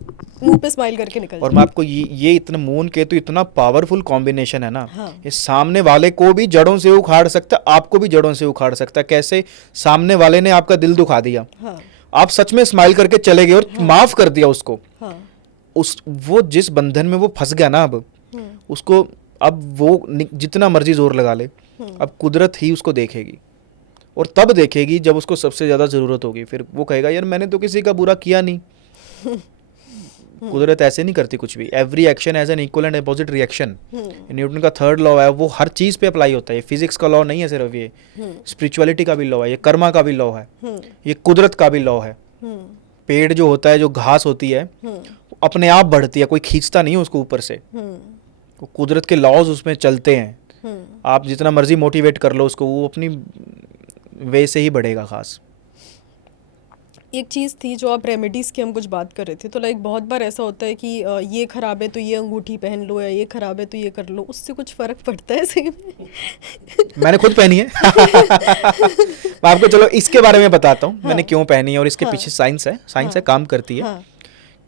मुंह पे स्माइल करके निकल और मैं आपको ये इतना मून केतु इतना पावरफुल कॉम्बिनेशन है ना, हाँ। ये सामने वाले को भी जड़ों से उखाड़ सकता है, आपको भी जड़ों से उखाड़ सकता है। कैसे? सामने वाले ने आपका दिल दुखा दिया, हाँ, आप सच में स्माइल करके चले गए और माफ कर दिया उसको, हाँ, वो जिस बंधन में वो फंस गया ना, अब उसको, अब वो जितना मर्जी जोर लगा ले, अब कुदरत ही उसको देखेगी, और तब देखेगी जब उसको सबसे ज़्यादा ज़रूरत होगी। फिर वो कहेगा यार मैंने तो किसी का बुरा किया नहीं। कुदरत ऐसे नहीं करती कुछ भी। Every action has an equal and opposite reaction. Newton का थर्ड लॉ है, वो हर चीज़ पे अप्लाई होता है। फिजिक्स का लॉ नहीं है सिर्फ, ये स्पिरिचुअलिटी का भी लॉ है, ये कर्मा का भी लॉ है, ये कुदरत का भी लॉ है। पेड़ जो होता है, जो घास होती है, अपने आप बढ़ती है, कोई खींचता नहीं है उसको ऊपर से, कुदरत के लॉज उसमें चलते हैं। आप जितना मर्जी मोटिवेट कर लो उसको, वो अपनी वे से ही बढ़ेगा घास। एक चीज़ थी जो आप रेमेडीज़ की हम कुछ बात कर रहे थे, तो लाइक बहुत बार ऐसा होता है कि ये ख़राब है तो ये अंगूठी पहन लो, या ये ख़राब है तो ये कर लो, उससे कुछ फ़र्क पड़ता है सही में? मैंने खुद पहनी है। मैं आपको चलो इसके बारे में बताता हूँ, मैंने क्यों पहनी है और इसके पीछे साइंस है, साइंस है, काम करती है।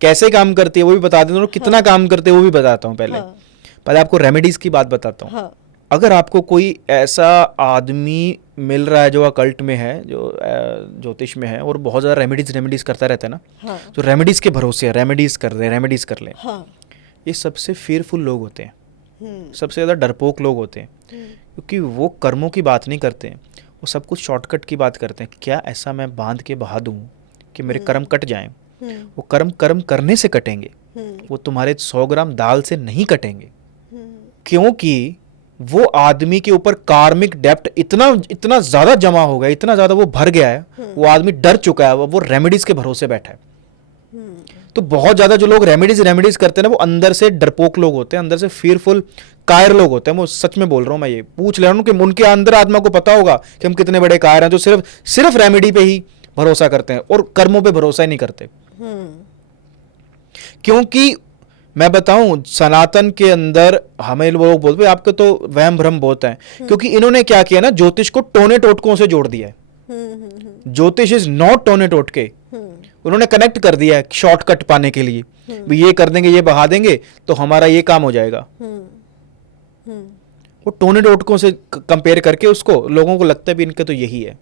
कैसे काम करती है वो भी बता देता हूँ, कितना काम करते हैं वो भी बताता हूँ। पहले आपको रेमेडीज़ की बात बताता हूँ। अगर आपको कोई ऐसा आदमी मिल रहा है जो अकल्ट में है, जो ज्योतिष में है, और बहुत ज़्यादा रेमेडीज़ करता रहता है ना, जो रेमेडीज़ के भरोसे है, रेमेडीज़ कर ले, ये सबसे फियरफुल लोग होते हैं, सबसे ज़्यादा डरपोक लोग होते हैं, क्योंकि वो कर्मों की बात नहीं करते हैं, वो सब कुछ शॉर्टकट की बात करते हैं। क्या ऐसा मैं बांध के बहा दूँ कि मेरे कर्म कट जाएं? वो कर्म करने से कटेंगे, वो तुम्हारे 100 ग्राम दाल से नहीं कटेंगे, क्योंकि वो आदमी के ऊपर कार्मिक डेप्ट इतना ज्यादा जमा हो गया, इतना ज्यादा वो भर गया है, वो आदमी डर चुका है, वो रेमेडीज के भरोसे बैठा है। तो बहुत ज्यादा जो लोग रेमेडीज करते हैं ना, वो अंदर से डरपोक लोग होते हैं, अंदर से फियरफुल कायर लोग होते हैं। वो सच में बोल रहा हूँ, मैं ये पूछ ले रहा हूँ कि उनके अंदर आत्मा को पता होगा कि हम कितने बड़े कायर हैं, जो सिर्फ रेमेडी पे ही भरोसा करते हैं और कर्मों पे भरोसा ही नहीं करते। क्योंकि मैं बताऊं, सनातन के अंदर हमें लोग बोलते हैं आपके तो वहम भ्रम बहुत है, क्योंकि इन्होंने क्या किया ना, ज्योतिष को टोने टोटकों से जोड़ दिया है। ज्योतिष इज नॉट टोने टोटके, उन्होंने कनेक्ट कर दिया है शॉर्टकट पाने के लिए, ये कर देंगे, ये बहा देंगे तो हमारा ये काम हो जाएगा। वो टोने टोटकों से कंपेयर करके उसको लोगों को लगता है भी इनके तो यही है।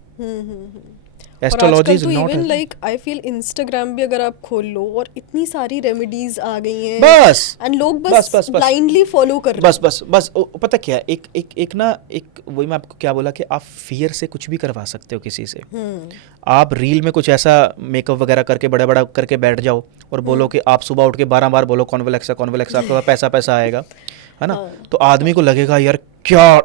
Astrology is not, even like I feel Instagram भी अगर आप खोल लो और इतनी सारी रेमेडीज आ गई हैं, बस एंड लोग बस ब्लाइंडली फॉलो कर रहे हैं। बस पता क्या, एक वही मैं आपको क्या बोला कि आप फियर से कुछ भी करवा सकते हो किसी से। आप रील में कुछ ऐसा मेकअप वगैरह करके बड़ा करके बैठ जाओ और बोलो कि आप सुबह उठ के 12 बार बोलो कॉन्वेलेक्सा, आपके पास पैसा आएगा, है ना? तो आदमी को लगेगा यार क्या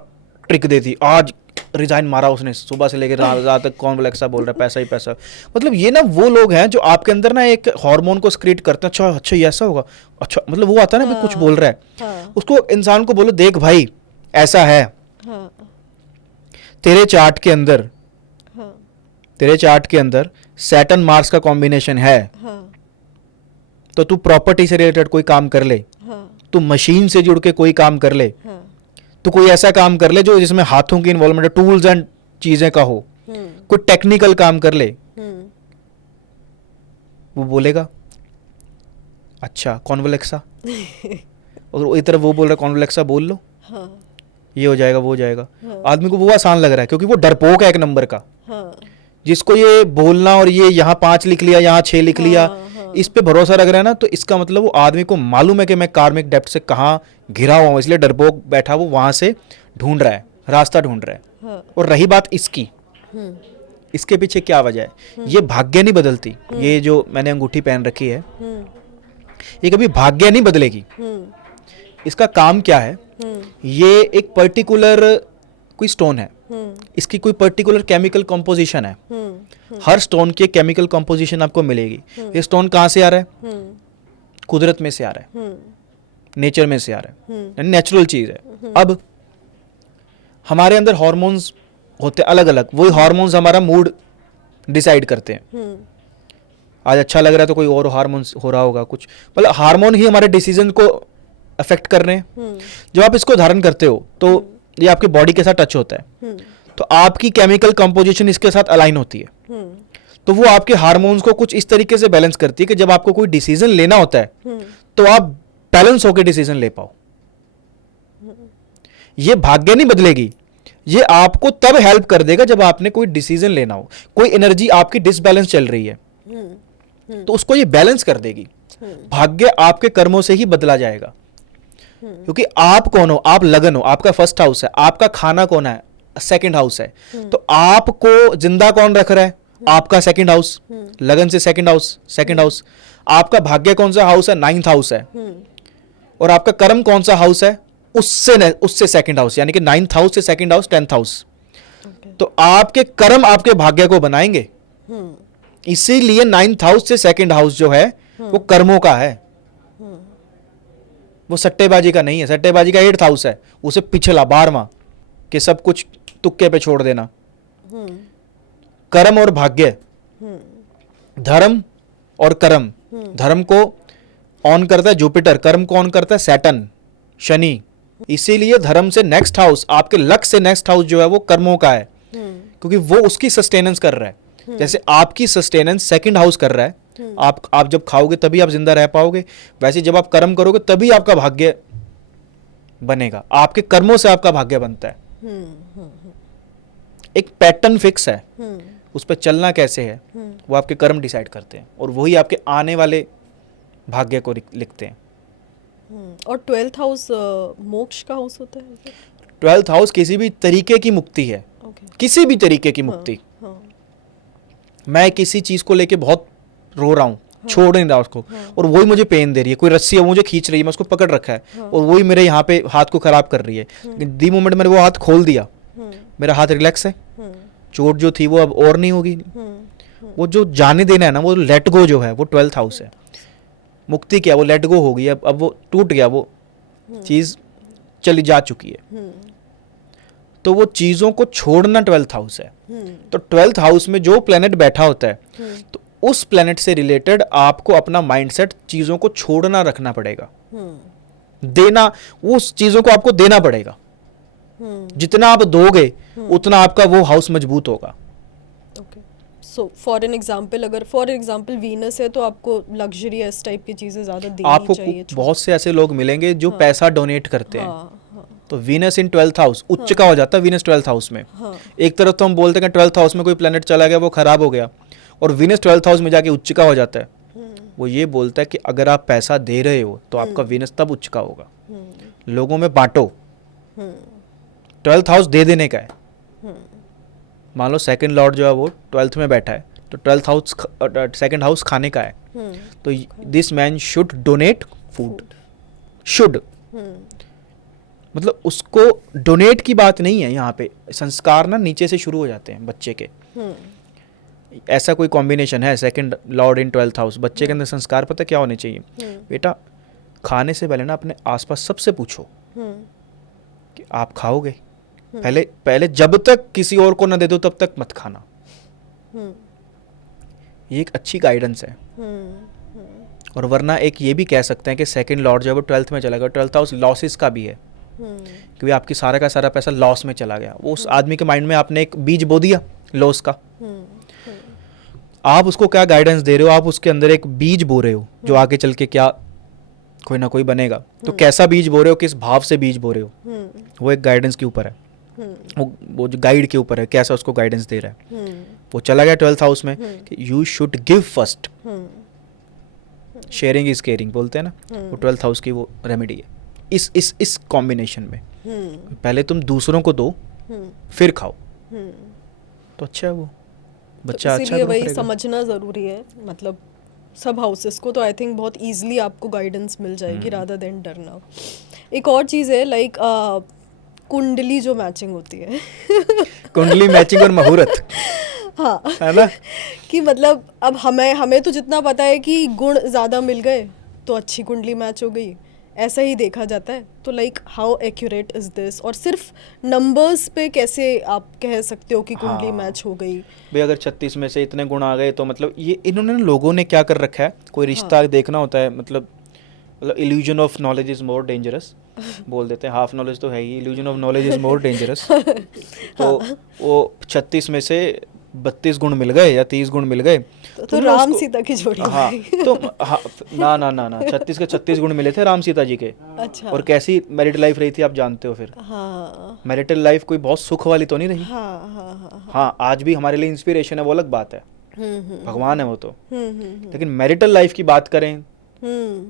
ट्रिक दे दी, आज रिजाइन मारा उसने, सुबह से लेकर रात तक कॉन्वेलेक्सा बोल रहा है, पैसा ही पैसा। मतलब ये ना वो लोग हैं जो आपके अंदर ना एक हार्मोन को सक्रिएट करते हैं, अच्छा ये ऐसा होगा, अच्छा मतलब वो आता है ना, कुछ बोल रहा है, उसको इंसान को बोलो देख भाई ऐसा है, तेरे चार्ट के अंदर सैटर्न मार्स का कॉम्बिनेशन है, तो तू प्रॉपर्टी से रिलेटेड कोई काम कर ले, तू मशीन से जुड़ के कोई काम कर ले, तो कोई ऐसा काम कर ले जो जिसमें हाथों की इन्वॉल्वमेंट, टूल्स एंड चीजें का हो, कोई टेक्निकल काम कर ले, वो बोलेगा अच्छा कॉन्वेलेक्सा, और इधर वो बोल रहा है कॉन्वेलेक्सा बोल लो, ये हो जाएगा वो हो जाएगा। आदमी को वो आसान लग रहा है क्योंकि वो डरपोक है एक नंबर का, जिसको ये बोलना और ये यहाँ 5 लिख लिया, यहाँ 6 लिख लिया, इस पे भरोसा रख रहा है ना, तो इसका मतलब वो आदमी को मालूम है कि मैं कार्मिक डेप्थ से कहाँ घिरा हुआ हूँ, इसलिए डरपोक बैठा, वो वहां से ढूंढ रहा है, रास्ता ढूंढ रहा है। और रही बात इसकी, इसके पीछे क्या वजह है, ये भाग्य नहीं बदलती। ये जो मैंने अंगूठी पहन रखी है, ये कभी भाग्य नहीं बदलेगी। इसका काम क्या है, ये एक पर्टिकुलर कोई स्टोन है, इसकी कोई पर्टिकुलर केमिकल कंपोजिशन है, हर स्टोन की केमिकल कंपोजिशन आपको मिलेगी। ये स्टोन कहाँ से आ रहा है, कुदरत में से आ रहा है, नेचर में से आ रहा है, नेचुरल चीज है। अब हमारे अंदर हार्मोन्स होते अलग अलग, वही हार्मोन्स हमारा मूड डिसाइड करते हैं। आज अच्छा लग रहा है तो कोई और हार्मोन हो रहा होगा कुछ, मतलब हार्मोन ही हमारे डिसीजन को अफेक्ट कर रहे हैं। जब आप इसको धारण करते हो तो ये आपके बॉडी के साथ टच होता है, तो आपकी केमिकल कंपोजिशन इसके साथ अलाइन होती है, तो वो आपके हार्मोन्स को कुछ इस तरीके से बैलेंस करती है कि जब आपको कोई डिसीजन लेना होता है तो आप बैलेंस होकर डिसीजन ले पाओ। ये भाग्य नहीं बदलेगी, ये आपको तब हेल्प कर देगा जब आपने कोई डिसीजन लेना हो। कोई एनर्जी आपकी डिसबैलेंस चल रही है तो उसको ये बैलेंस कर देगी। भाग्य आपके कर्मों से ही बदला जाएगा, क्योंकि आप कौन हो, आप लगन हो, आपका फर्स्ट हाउस है, आपका खाना कौन है, सेकंड हाउस है, तो आपको जिंदा कौन रख रहा है, आपका सेकंड हाउस, लगन से सेकंड हाउस। आपका भाग्य कौन सा हाउस है, 9th हाउस है, और आपका कर्म कौन सा हाउस है, उससे सेकंड हाउस, यानी कि 9th हाउस से सेकंड हाउस 10th हाउस। तो आपके कर्म आपके भाग्य को बनाएंगे, इसीलिए 9th हाउस से सेकंड हाउस जो है वो कर्मों का है, वो सट्टेबाजी का नहीं है। सट्टेबाजी का 8th हाउस है, उसे पिछला 12वां कि सब कुछ तुक्के पे छोड़ देना। कर्म और भाग्य, धर्म और कर्म, धर्म को ऑन करता है जुपिटर, कर्म को ऑन करता है सैटर्न, शनि। इसीलिए धर्म से नेक्स्ट हाउस, आपके लक से नेक्स्ट हाउस जो है वो कर्मों का है, क्योंकि वो उसकी सस्टेनेंस कर रहा है। जैसे आपकी सस्टेनेंस सेकंड हाउस कर रहा है, आप जब खाओगे तभी आप जिंदा रह पाओगे, वैसे जब आप कर्म करोगे तभी आपका भाग्य बनेगा। आपके कर्मों से आपका भाग्य बनता है। एक पैटर्न फिक्स है, उस पर चलना कैसे है वो आपके कर्म डिसाइड करते हैं, और वही आपके आने वाले भाग्य को लिखते हैं। और 12th हाउस मोक्ष का हाउस होता है। 12th हाउस किसी भी तरीके की मुक्ति है, किसी भी तरीके की मुक्ति। मैं किसी चीज को लेके बहुत रो रहा हूँ, छोड़ नहीं रहा उसको, और वही मुझे पेन दे रही है, कोई रस्सी है मुझे खींच रही है, मैं उसको पकड़ रखा है, और वही मेरे यहाँ पे हाथ को खराब कर रही है। दी मोमेंट मैंने वो हाथ खोल दिया, मेरा हाथ रिलैक्स है, चोट जो थी वो अब और नहीं होगी। वो जो जाने देना है ना, वो लेट गो जो है वो 12th हाउस है। मुक्ति क्या, वो लेट गो हो गई, अब वो टूट गया, वो चीज चली जा चुकी है। तो वो चीजों को छोड़ना 12th हाउस है। तो 12th हाउस में जो प्लेनेट बैठा होता है, तो उस प्लेनेट से रिलेटेड आपको अपना माइंडसेट चीजों को छोड़ना रखना पड़ेगा, देना, उस चीजों को आपको देना पड़ेगा। जितना आप दोगे उतना आपका वो हाउस मजबूत होगा। सो फॉर एन एग्जांपल, अगर फॉर एग्जांपल वीनस है तो आपको लग्जरी इस टाइप की चीजें ज्यादा देनी चाहिए। आपको बहुत से ऐसे लोग मिलेंगे जो पैसा डोनेट करते हैं, तो वीनस इन 12th हाउस उच्च का हो जाता है। वीनस 12th हाउस में, एक तरफ तो हम बोलते हैं कि 12th हाउस में कोई प्लेनेट चला गया वो खराब हो गया, और वीनस 12th हाउस में जाके उच्च का हो जाता है। वो ये बोलता है कि अगर आप पैसा दे रहे हो तो आपका वीनस तब उच्च का होगा। लोगों में बांटो, 12th हाउस दे देने का है। मान लो सेकंड लॉर्ड जो है वो 12th में बैठा है, तो 12th हाउस, सेकंड हाउस खाने का है, तो this man should donate food. Should मतलब उसको डोनेट की बात नहीं है यहाँ पे, संस्कार ना नीचे से शुरू हो जाते हैं बच्चे के। ऐसा कोई कॉम्बिनेशन है, सेकंड लॉर्ड इन 12th हाउस, बच्चे के अंदर संस्कार पता क्या होने चाहिए? बेटा खाने से पहले ना अपने आसपास सबसे पूछो कि आप खाओगे, पहले जब तक किसी और को ना दे दो तब तक मत खाना। ये एक अच्छी गाइडेंस है। और वरना एक ये भी कह सकते हैं कि सेकंड लॉर्ड जब 12th में चला गया, 12th हाउस लॉसेस का भी है, क्योंकि आपकी सारा का सारा पैसा लॉस में चला गया। वो उस आदमी के माइंड में आपने एक बीज बो दिया लॉस का। आप उसको क्या गाइडेंस दे रहे हो? आप उसके अंदर एक बीज बो रहे हो जो आगे चल के क्या कोई ना कोई बनेगा। तो कैसा बीज बो रहे हो, किस भाव से बीज बो रहे हो, वो एक गाइडेंस के ऊपर है, वो जो गाइड के ऊपर है, कैसा उसको गाइडेंस दे रहा है। वो चला गया 12th हाउस में कि you should give first, sharing is caring बोलते हैं ना, वो 12th हाउस की वो रेमेडी है। इस कॉम्बिनेशन में पहले तुम दूसरों को दो फिर खाओ, तो अच्छा है वो बच्चा, अच्छा इसीलिए वही समझना जरूरी है। मतलब सब हाउसेस को तो आई थिंक बहुत इजीली आपको गाइडेंस मिल जाएगी रादर देन डरना। एक और चीज़ है लाइक कुंडली जो मैचिंग होती है कुंडली मैचिंग और मुहूर्त, हाँ है ना, कि मतलब अब हमें तो जितना पता है कि गुण ज़्यादा मिल गए तो अच्छी कुंडली मैच हो गई, ऐसा ही देखा जाता है, तो like how accurate is this, और सिर्फ नंबर्स पे कैसे आप कह सकते हो कि कुंडली हाँ। मैच हो गई? भाई अगर 36 में से इतने गुण आ गए तो मतलब ये इन्होंने लोगों ने क्या कर रखा है, कोई रिश्ता देखना होता है, मतलब illusion of knowledge is more dangerous बोल देते हैं, हाफ नॉलेज तो है ही, illusion of knowledge is more dangerous. तो वो 36 में से 32 गुण मिल गए या 30 गुण मिल गए तो तुमने राम उसको- सीता की जोड़ी हाँ बनी। तो हाँ, ना ना ना ना 36 के 36 गुण मिले थे राम सीता जी के। अच्छा। और कैसी मैरिड लाइफ रही थी आप जानते हो फिर। हाँ मैरिटल लाइफ कोई बहुत सुख वाली तो नहीं रही। हाँ हाँ हाँ। हाँ आज भी हमारे लिए इंस्पिरेशन है, वो अलग बात है, हम्म भगवान है वो तो। हम्म लेकिन मैरिटल लाइफ की बात करें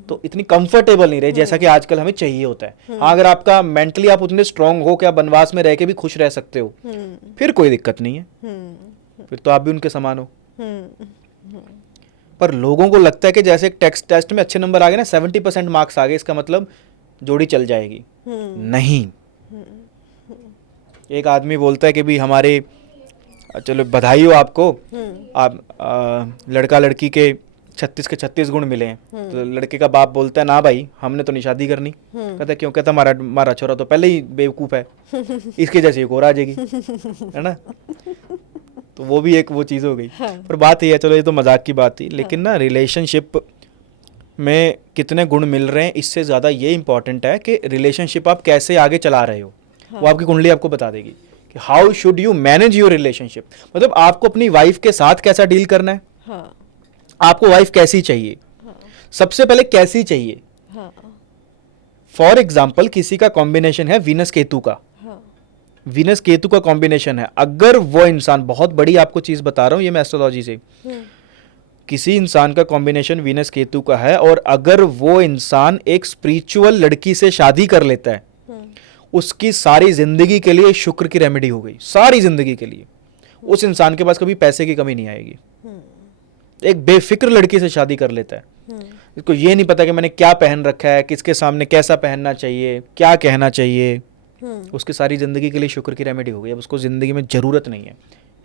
तो इतनी कंफर्टेबल नहीं रही जैसा कि आजकल हमें चाहिए होता है। हाँ अगर आपका मेंटली आप उतने स्ट्रांग हो कि आप वनवास में रह के भी खुश रह सकते हो, फिर कोई दिक्कत नहीं है, फिर तो आप भी उनके समान हो। पर लोगों को लगता है कि जैसे एक टेस्ट में अच्छे नंबर आ गए ना, 70% मार्क्स आ गए, इसका मतलब जोड़ी चल जाएगी। नहीं। एक आदमी बोलता है कि भी हमारे, चलो बधाई हो आपको, आप लड़का लड़की के 36 के 36 गुण मिले हैं। तो लड़के का बाप बोलता है ना भाई हमने तो नहीं शादी करनी। कहता है क्यों? कहता हमारा छोरा तो पहले ही बेवकूफ़ है, इसके जैसे एक और आ जाएगी, है ना। तो वो भी एक वो चीज़ हो गई। पर बात ये है, चलो ये तो मजाक की बात थी, लेकिन ना रिलेशनशिप में कितने गुण मिल रहे हैं इससे ज़्यादा ये इंपॉर्टेंट है कि रिलेशनशिप आप कैसे आगे चला रहे हो। वो आपकी कुंडली आपको बता देगी कि how should you manage your relationship, मतलब आपको अपनी वाइफ के साथ कैसा डील करना है। हाँ आपको वाइफ कैसी चाहिए, सबसे पहले कैसी चाहिए। फॉर एग्जाम्पल किसी का कॉम्बिनेशन है वीनस केतु का, वीनस केतु का कॉम्बिनेशन है, अगर वो इंसान, बहुत बड़ी आपको चीज बता रहा हूं ये मैं एस्ट्रोलॉजी से, किसी इंसान का कॉम्बिनेशन वीनस केतु का है और अगर वो इंसान एक स्पिरिचुअल लड़की से शादी कर लेता है, उसकी सारी जिंदगी के लिए शुक्र की रेमेडी हो गई, सारी जिंदगी के लिए। उस इंसान के पास कभी पैसे की कमी नहीं आएगी। एक बेफिक्र लड़की से शादी कर लेता है, इसको ये नहीं पता कि मैंने क्या पहन रखा है, किसके सामने कैसा पहनना चाहिए, क्या कहना चाहिए, उसकी सारी ज़िंदगी के लिए शुक्र की रेमेडी हो गई। अब उसको ज़िंदगी में ज़रूरत नहीं है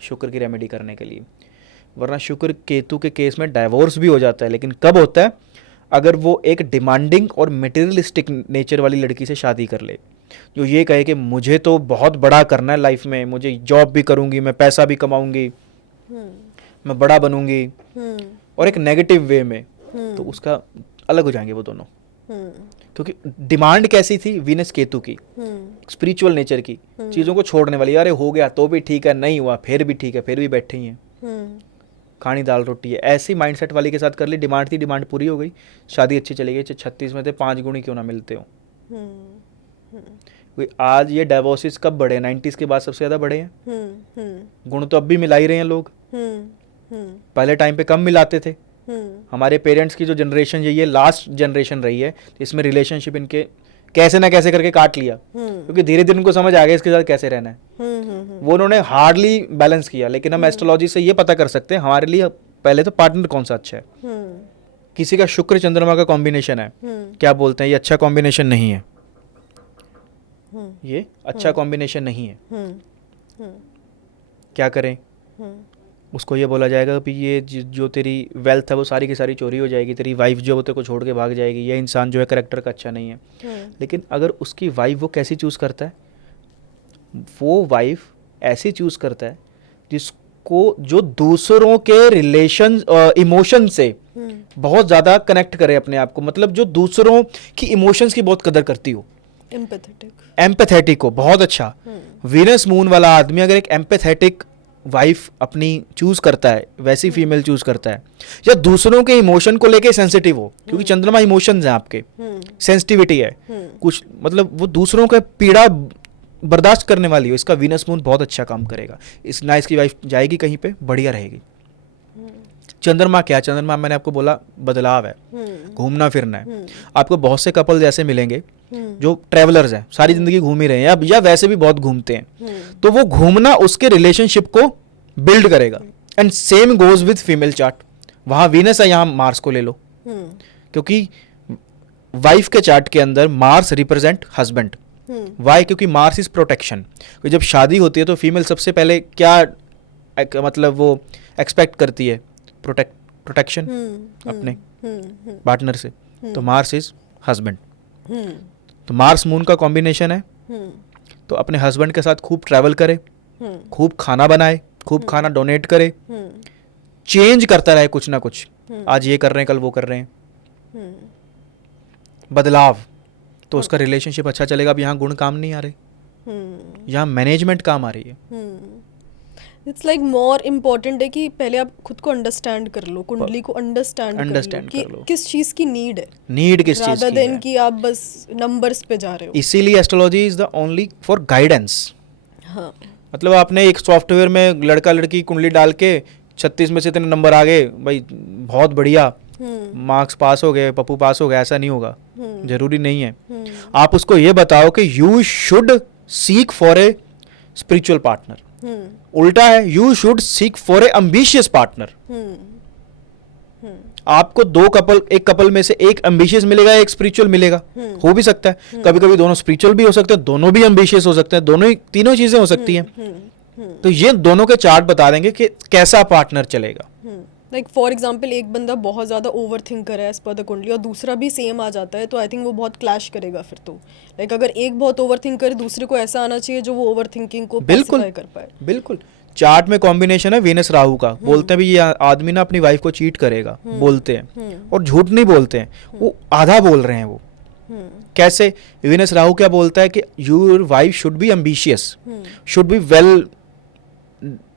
शुक्र की रेमेडी करने के लिए, वरना शुक्र केतु के केस में डाइवोर्स भी हो जाता है। लेकिन कब होता है? अगर वो एक डिमांडिंग और मटेरियलिस्टिक नेचर वाली लड़की से शादी कर ले, जो ये कहे कि मुझे तो बहुत बड़ा करना है लाइफ में, मुझे जॉब भी करूँगी, मैं पैसा भी कमाऊँगी, मैं बड़ा बनूँगी, और एक नेगेटिव वे में, तो उसका अलग हो जाएंगे वो दोनों। क्योंकि डिमांड कैसी थी? वीनस केतु की, स्पिरिचुअल नेचर की, चीज़ों को छोड़ने वाली। अरे हो गया तो भी ठीक है, नहीं हुआ फिर भी ठीक है, फिर भी बैठे ही हैं, खानी दाल रोटी है, ऐसी माइंडसेट वाली के साथ कर ली। डिमांड थी, डिमांड पूरी हो गई, शादी अच्छी चली गई। 36 में थे 5 गुण ही क्यों ना मिलते हो। आज ये डाइवोर्सेस कब बढ़े? 90s के बाद सबसे ज़्यादा बढ़े हैं। गुण तो अब भी मिला ही रहे हैं लोग, पहले टाइम पे कम मिलाते थे। हमारे पेरेंट्स की जो जनरेशन ये लास्ट जनरेशन रही है, इसमें रिलेशनशिप इनके कैसे ना कैसे करके काट लिया, क्योंकि धीरे धीरे उनको समझ आ गया इसके साथ कैसे रहना है। वो उन्होंने हार्डली बैलेंस किया। लेकिन हम एस्ट्रोलॉजी से ये पता कर सकते हैं हमारे लिए पहले तो पार्टनर कौन सा अच्छा है। किसी का शुक्र चंद्रमा का कॉम्बिनेशन है, क्या बोलते हैं ये अच्छा कॉम्बिनेशन नहीं है, ये अच्छा कॉम्बिनेशन नहीं है, क्या करें? उसको ये बोला जाएगा कि ये जो तेरी वेल्थ है वो सारी की सारी चोरी हो जाएगी, तेरी वाइफ जो है तेरे को छोड़ के भाग जाएगी, ये इंसान जो है करेक्टर का अच्छा नहीं है। लेकिन अगर उसकी वाइफ वो कैसी चूज़ करता है, वो वाइफ ऐसी चूज़ करता है जिसको, जो दूसरों के रिलेशन इमोशन से बहुत ज़्यादा कनेक्ट करे अपने आप को, मतलब जो दूसरों की इमोशंस की बहुत कदर करती हो, एम्पैथेटिक हो, बहुत अच्छा। वीनस मून वाला आदमी अगर एक एम्पैथेटिक वाइफ अपनी चूज करता है, वैसी फीमेल चूज करता है, या दूसरों के इमोशन को लेके सेंसिटिव हो, क्योंकि चंद्रमा इमोशंस हैं आपके, सेंसिटिविटी है कुछ, मतलब वो दूसरों का पीड़ा बर्दाश्त करने वाली हो, इसका वीनस मून बहुत अच्छा काम करेगा। इस ना इसकी वाइफ जाएगी कहीं पे, बढ़िया रहेगी। चंद्रमा क्या? चंद्रमा मैंने आपको बोला बदलाव है, घूमना फिरना है। आपको बहुत से कपल जैसे मिलेंगे जो ट्रैवलर्स हैं, सारी जिंदगी घूम ही रहे हैं या वैसे भी बहुत घूमते हैं, तो वो घूमना उसके रिलेशनशिप को बिल्ड करेगा। And same goes with female chart, वहां वीनस है, यहाँ मार्स को ले लो, क्योंकि वाइफ के चार्ट के अंदर मार्स रिप्रेजेंट हस्बैंड। वाई? क्योंकि मार्स इज प्रोटेक्शन। जब शादी होती है तो फीमेल सबसे पहले क्या मतलब वो एक्सपेक्ट करती है? प्रोटेक्शन अपने पार्टनर से। तो मार्स इज हस्बैंड, तो मार्स मून का कॉम्बिनेशन है, तो अपने हस्बैंड के साथ खूब ट्रैवल करे, खूब खाना बनाए, खूब खाना डोनेट करे, चेंज करता रहे कुछ ना कुछ, आज ये कर रहे हैं कल वो कर रहे हैं, बदलाव, तो उसका रिलेशनशिप अच्छा चलेगा। अब यहाँ गुण काम नहीं आ रहे, यहाँ मैनेजमेंट काम आ रही है। इट्स लाइक मोर इम्पोर्टेंट है कि पहले आप खुद को अंडरस्टैंड कर लो, कुंडली को अंडरस्टैंड कर लो किस चीज की नीड है, नीड किस चीज rather की than है। कि आप बस नंबर्स पे जा रहे हो। इसीलिए astrology is the only for guidance. हाँ, मतलब आपने एक सॉफ्टवेयर में लड़का लड़की कुंडली डाल के 36 में से इतने नंबर आ गए, भाई बहुत बढ़िया, मार्क्स पास हो गए, पप्पू पास हो गया, ऐसा नहीं होगा, जरूरी नहीं है। आप उसको ये बताओ कि you should seek for a spiritual partner, उल्टा है, you should seek for a ambitious partner. आपको एक कपल में से एक एम्बिशियस मिलेगा, एक स्पिरिचुअल मिलेगा, हो भी सकता है, कभी कभी दोनों स्पिरिचुअल भी हो सकते हैं, दोनों भी एम्बिशियस हो सकते हैं, तीनों चीजें हो सकती हैं। तो ये दोनों के चार्ट बता देंगे कि कैसा पार्टनर चलेगा। लाइक फॉर एग्जाम्पल एक बंदा बहुत ज़्यादा ओवर थिंकर है एज पर द कुंडली और दूसरा भी सेम आ जाता है, तो आई थिंक वो बहुत क्लैश करेगा फिर। तो लाइक अगर एक बहुत ओवर थिंकर, दूसरे को ऐसा आना चाहिए जो वो ओवर थिंकिंग को पैसिफाई कर पाए। बिल्कुल, चार्ट में कॉम्बिनेशन है वीनस राहु का, बोलते हैं भी ये आदमी ना अपनी वाइफ को चीट करेगा, बोलते हैं, और झूठ नहीं बोलते हैं, वो आधा बोल रहे हैं। वो कैसे? वीनस राहु क्या बोलता है कि your wife should be ambitious, should be well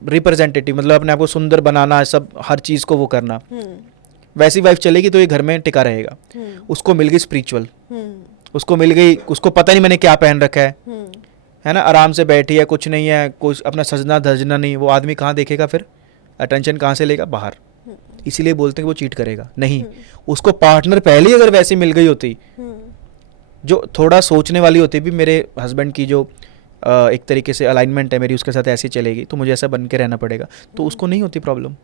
representative, मतलब अपने आप को सुंदर बनाना, सब हर चीज को वो करना। वैसी वाइफ चलेगी तो ये घर में टिका रहेगा। उसको मिल गई स्पिरिचुअल, उसको मिल गई, उसको पता नहीं मैंने क्या पहन रखा है ना, आराम से बैठी है, कुछ नहीं है, कुछ अपना सजना धजना नहीं, वो आदमी कहाँ देखेगा फिर, अटेंशन कहाँ से लेगा, बाहर। इसीलिए बोलते हैं कि वो चीट करेगा। नहीं, उसको पार्टनर पहले ही अगर वैसी मिल गई होती, जो थोड़ा सोचने वाली होती, भी मेरे हस्बैंड की जो एक तरीके से अलाइनमेंट है मेरी उसके साथ ऐसी चलेगी, तो मुझे ऐसा बन के रहना पड़ेगा, तो उसको नहीं होती प्रॉब्लम।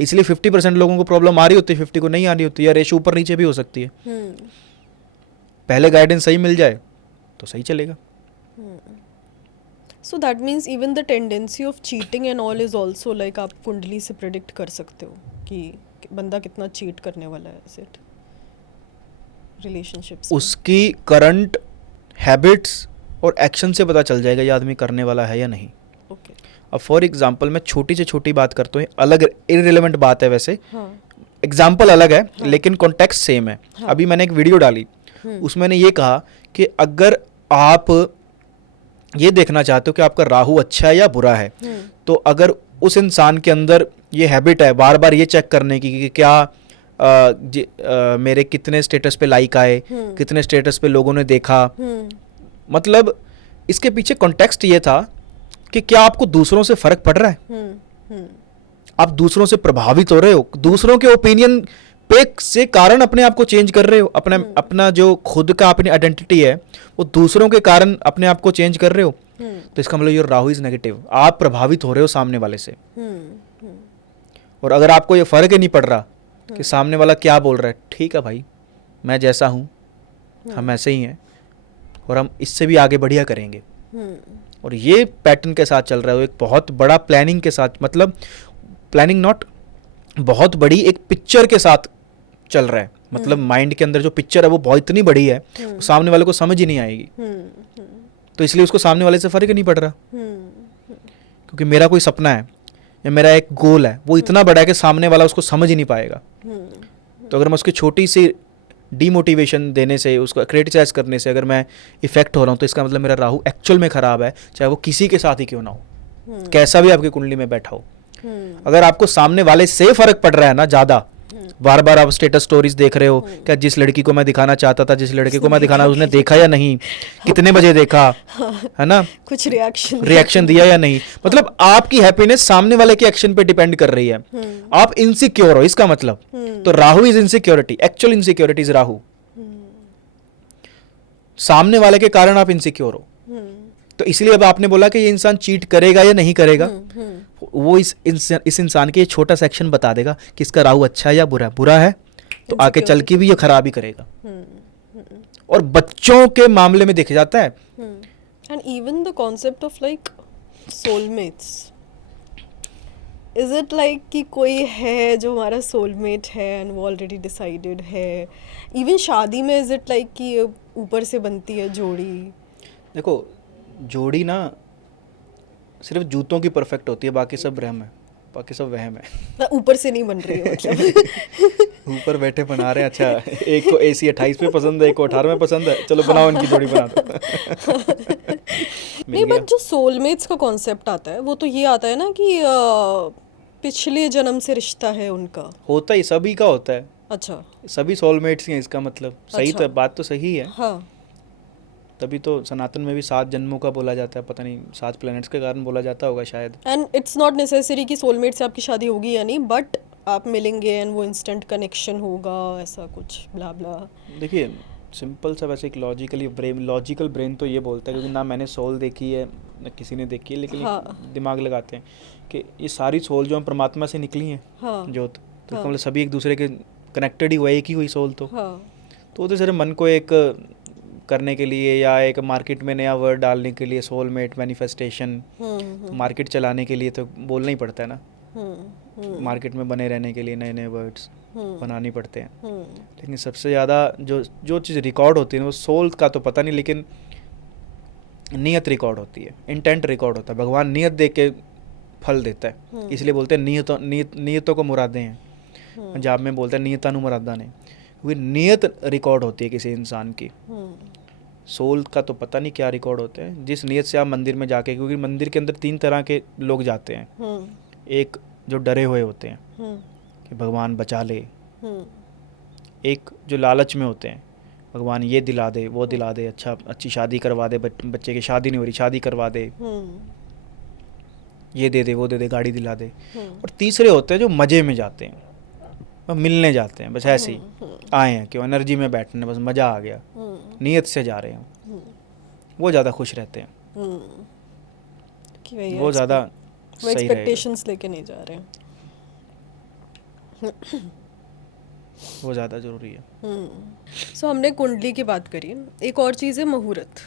इसलिए 50% लोगों को प्रॉब्लम आ रही होती है, 50 को नहीं आ रही होती है, या रेशो ऊपर नीचे भी हो सकती है। पहले गाइडेंस सही मिल जाए तो सही चलेगा। So that means even the tendency of cheating and all is also like आप कुंडली से प्रेडिक्ट कर सकते हो कि बंदा कितना चीट करने वाला है इज इट रिलेशनशिप्स। उसकी करंट हैबिट्स और एक्शन से पता चल जाएगा ये आदमी करने वाला है या नहीं। ओके, अब फॉर एग्जांपल मैं छोटी से छोटी बात करता हूँ, अलग इररिलेवेंट बात है वैसे, एग्जांपल अलग है लेकिन कॉन्टेक्स्ट सेम है। अभी मैंने एक वीडियो डाली, उसमें मैंने ये कहा कि अगर आप ये देखना चाहते हो कि आपका राहु अच्छा है या बुरा है, तो अगर उस इंसान के अंदर ये हैबिट है बार बार ये चेक करने की कि क्या मेरे कितने स्टेटस पे लाइक आए, कितने स्टेटस पे लोगों ने देखा, मतलब इसके पीछे कॉन्टेक्स्ट ये था कि क्या आपको दूसरों से फर्क पड़ रहा है, आप दूसरों से प्रभावित हो रहे हो, दूसरों के ओपिनियन पे से कारण अपने आप को चेंज कर रहे हो, अपना जो खुद का अपनी आइडेंटिटी है वो दूसरों के कारण अपने आप को चेंज कर रहे हो, तो इसका मतलब योर राहु इज नेगेटिव, आप प्रभावित हो रहे हो सामने वाले से। और अगर आपको ये फर्क ही नहीं पड़ रहा कि सामने वाला क्या बोल रहा है, ठीक है भाई, मैं जैसा हूं हम ऐसे ही हैं और हम इससे भी आगे बढ़िया करेंगे। और ये पैटर्न के साथ चल रहा है, एक बहुत बड़ा प्लानिंग के साथ, मतलब प्लानिंग नॉट, बहुत बड़ी एक पिक्चर के साथ चल रहा है, मतलब माइंड के अंदर जो पिक्चर है वो बहुत इतनी बड़ी है, सामने वाले को समझ ही नहीं आएगी। तो इसलिए उसको सामने वाले से फर्क ही नहीं पड़ रहा, क्योंकि मेरा कोई सपना है या मेरा एक गोल है वो इतना बड़ा है कि सामने वाला उसको समझ ही नहीं पाएगा। तो अगर मैं उसकी छोटी सी डीमोटिवेशन देने से, उसको क्रिटिसाइज करने से अगर मैं इफेक्ट हो रहा हूँ, तो इसका मतलब मेरा राहु एक्चुअल में खराब है, चाहे वो किसी के साथ ही क्यों ना हो, कैसा भी आपकी कुंडली में बैठा हो। अगर आपको सामने वाले से फर्क पड़ रहा है ना ज्यादा, बार बार आप स्टेटस स्टोरीज देख रहे हो, क्या जिस लड़की को मैं दिखाना चाहता था, जिस लड़के को मैं दिखाना, उसने देखा या नहीं, कितने बजे देखा, है ना, कुछ रिएक्शन दिया या नहीं, मतलब आपकी हैप्पीनेस सामने वाले के एक्शन पे डिपेंड कर रही है। आप इनसिक्योर हो, इसका मतलब तो Rahu is insecurity, actual insecurity is Rahu, सामने वाले के कारण आप इनसिक्योर हो। तो इसलिए अब आपने बोला कि ये इंसान चीट करेगा या नहीं करेगा, वो इस इंसान के छोटा सेक्शन बता देगा कि इसका राहु अच्छा है या बुरा है, तो आगे चल के भी ये खराब ही करेगा। और बच्चों के मामले में देखा जाता है, and even the concept of like soulmates, is it like कि कोई है जो हमारा सोलमेट है एंड वो ऑलरेडी डिसाइडेड है? इवन शादी में इज इट लाइक कि ऊपर से बनती है जोड़ी? देखो, जोड़ी ना सिर्फ जूतों की परफेक्ट होती है, बाकी सब भ्रम है, बाकी सब वहम है। ना, ऊपर से नहीं बन रही है मतलब। ऊपर बैठे बना रहे हैं, अच्छा एक को AC 28 पे पसंद है, एक को 18 में पसंद है, चलो बनाओ इनकी जोड़ी बना दो। नहीं, बट जो सोलमेट्स का कॉन्सेप्ट आता है वो तो ये आता है ना कि पिछले जन्म से रिश्ता है उनका। होता ही सभी का होता है, अच्छा। सभी सोलमेट्स हैं, इसका मतलब सही अच्छा। तो बात तो सही है। हाँ। तभी तो सनातन में भी 7 जन्मों का बोला जाता है, पता नहीं 7 प्लैनेट्स के कारण बोला जाता होगा शायद। एंड इट्स नॉट नेसेसरी कि सोलमेट से आपकी शादी होगी या नहीं, बट आप मिलेंगे एंड वो इंस्टेंट कनेक्शन होगा, ऐसा कुछ ब्ला ब्ला। देखिए, सिंपल सा वैसे एक लॉजिकल ब्रेन तो ये बोलता है, क्योंकि ना मैंने सोल देखी है ना किसी ने देखी है, लेकिन हाँ। एक दिमाग लगाते हैं कि ये सारी सोल जो हम परमात्मा से निकली हैं, हाँ। जोत, तो हाँ। मतलब सभी एक दूसरे के कनेक्टेड ही हुआ, एक ही हुई सोल। तो हाँ। वो तो सिर्फ मन को एक करने के लिए या एक मार्केट में नया वर्ड डालने के लिए, सोलमेट, मैनिफेस्टेशन, मार्केट चलाने के लिए तो बोलना ही पड़ता है ना। मार्केट में बने रहने के लिए नए नए वर्ड्स बनाने पड़ते हैं। लेकिन सबसे ज़्यादा जो चीज़ रिकॉर्ड होती है वो सोल का तो पता नहीं, लेकिन नियत रिकॉर्ड होती है, इंटेंट रिकॉर्ड होता है। भगवान नियत दे के फल देता है, इसलिए बोलते हैं नियतों को मुरादें हैं। पंजाब में बोलते हैं नियतानु मुरादा ने, क्योंकि नियत रिकॉर्ड होती है किसी इंसान की। सोल का तो पता नहीं क्या रिकॉर्ड होते हैं, जिस नियत से आप मंदिर में जाके, क्योंकि मंदिर के अंदर 3 तरह के लोग जाते हैं। एक जो डरे हुए होते हैं कि भगवान बचा ले, एक जो लालच में होते हैं, भगवान ये दिला दे वो दिला दे, अच्छी शादी करवा दे, बच्चे की शादी नहीं हो रही शादी करवा दे, ये दे दे वो दे दे, गाड़ी दिला दे। और तीसरे होते हैं जो मज़े में जाते हैं, वह मिलने जाते हैं, बस ऐसे ही आए हैं क्यों, एनर्जी में बैठने, बस मज़ा आ गया, नियत से जा रहे हैं, वो ज़्यादा खुश रहते हैं, वो ज़्यादा वो एक्सपेक्टेशंस लेके नहीं जा रहे हैं। वो ज़्यादा ज़रूरी है। सो हमने कुंडली की बात करी, एक और चीज़ है मुहूर्त,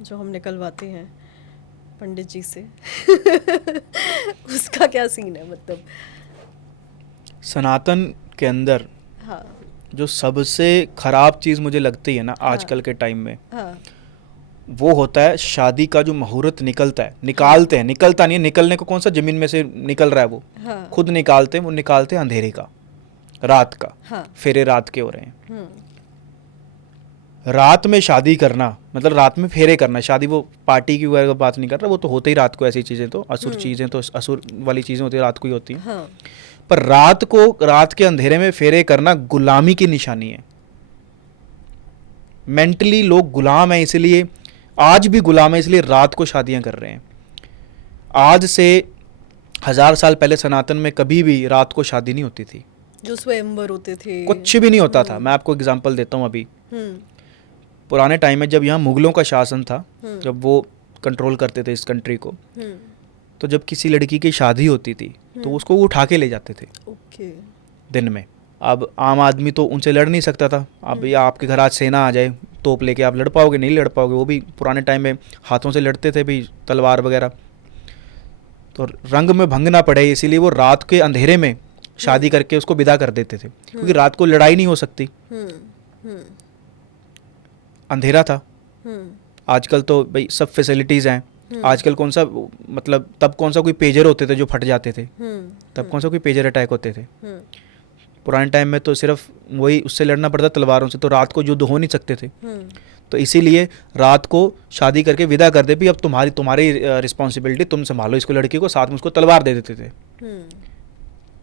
जो हम निकलवाते हैं पंडित जी से। उसका क्या सीन है मतलब? सनातन के अंदर हाँ। जो सबसे ख़राब चीज़ मुझे लगती है ना आजकल के टाइम में, हाँ। वो होता है शादी का जो मुहूर्त निकलता है, निकालते हैं, निकलता नहीं है, निकलने को कौन सा ज़मीन में से निकल रहा है, वो खुद निकालते हैं, वो निकालते हैं अंधेरे का, रात का। फेरे रात के हो रहे हैं। रात में शादी करना मतलब रात में फेरे करना, शादी वो पार्टी की वगैरह बात नहीं कर रहा, वो तो होते ही रात को, ऐसी चीज़ें तो असुर चीज़ें तो असुर वाली चीज़ें होती है, रात को ही होती हैं। पर रात के अंधेरे में फेरे करना गुलामी की निशानी है। मेंटली लोग गुलाम है, इसलिए आज भी गुलाम है, इसलिए रात को शादियां कर रहे हैं। आज से 1000 साल पहले सनातन में कभी भी रात को शादी नहीं होती थी, जो स्वयंवर होते थे, कुछ भी नहीं होता था। मैं आपको एग्जांपल देता हूँ। अभी पुराने टाइम में जब यहाँ मुगलों का शासन था, जब वो कंट्रोल करते थे इस कंट्री को, तो जब किसी लड़की की शादी होती थी तो उसको वो उठा के ले जाते थे दिन में। अब आम आदमी तो उनसे लड़ नहीं सकता था। अब या आपके घर आज सेना आ जाए तोप लेके, आप लड़ पाओगे? नहीं लड़ पाओगे। वो भी पुराने टाइम में हाथों से लड़ते थे भी, तलवार वगैरह। तो रंग में भंग ना पड़े इसीलिए वो रात के अंधेरे में शादी करके उसको विदा कर देते थे, क्योंकि रात को लड़ाई नहीं हो सकती, अंधेरा था। आजकल तो भाई सब फैसिलिटीज़ हैं। आजकल कौन सा मतलब तब कौन सा कोई पेजर होते थे जो फट जाते थे, तब कौन सा कोई पेजर अटैक होते थे। पुराने टाइम में तो सिर्फ वही उससे लड़ना पड़ता तलवारों से, तो रात को युद्ध हो नहीं सकते थे। तो इसीलिए रात को शादी करके विदा कर दे भी, अब तुम्हारी रिस्पॉन्सिबिलिटी, तुम संभालो इसको, लड़की को। साथ में उसको तलवार दे देते थे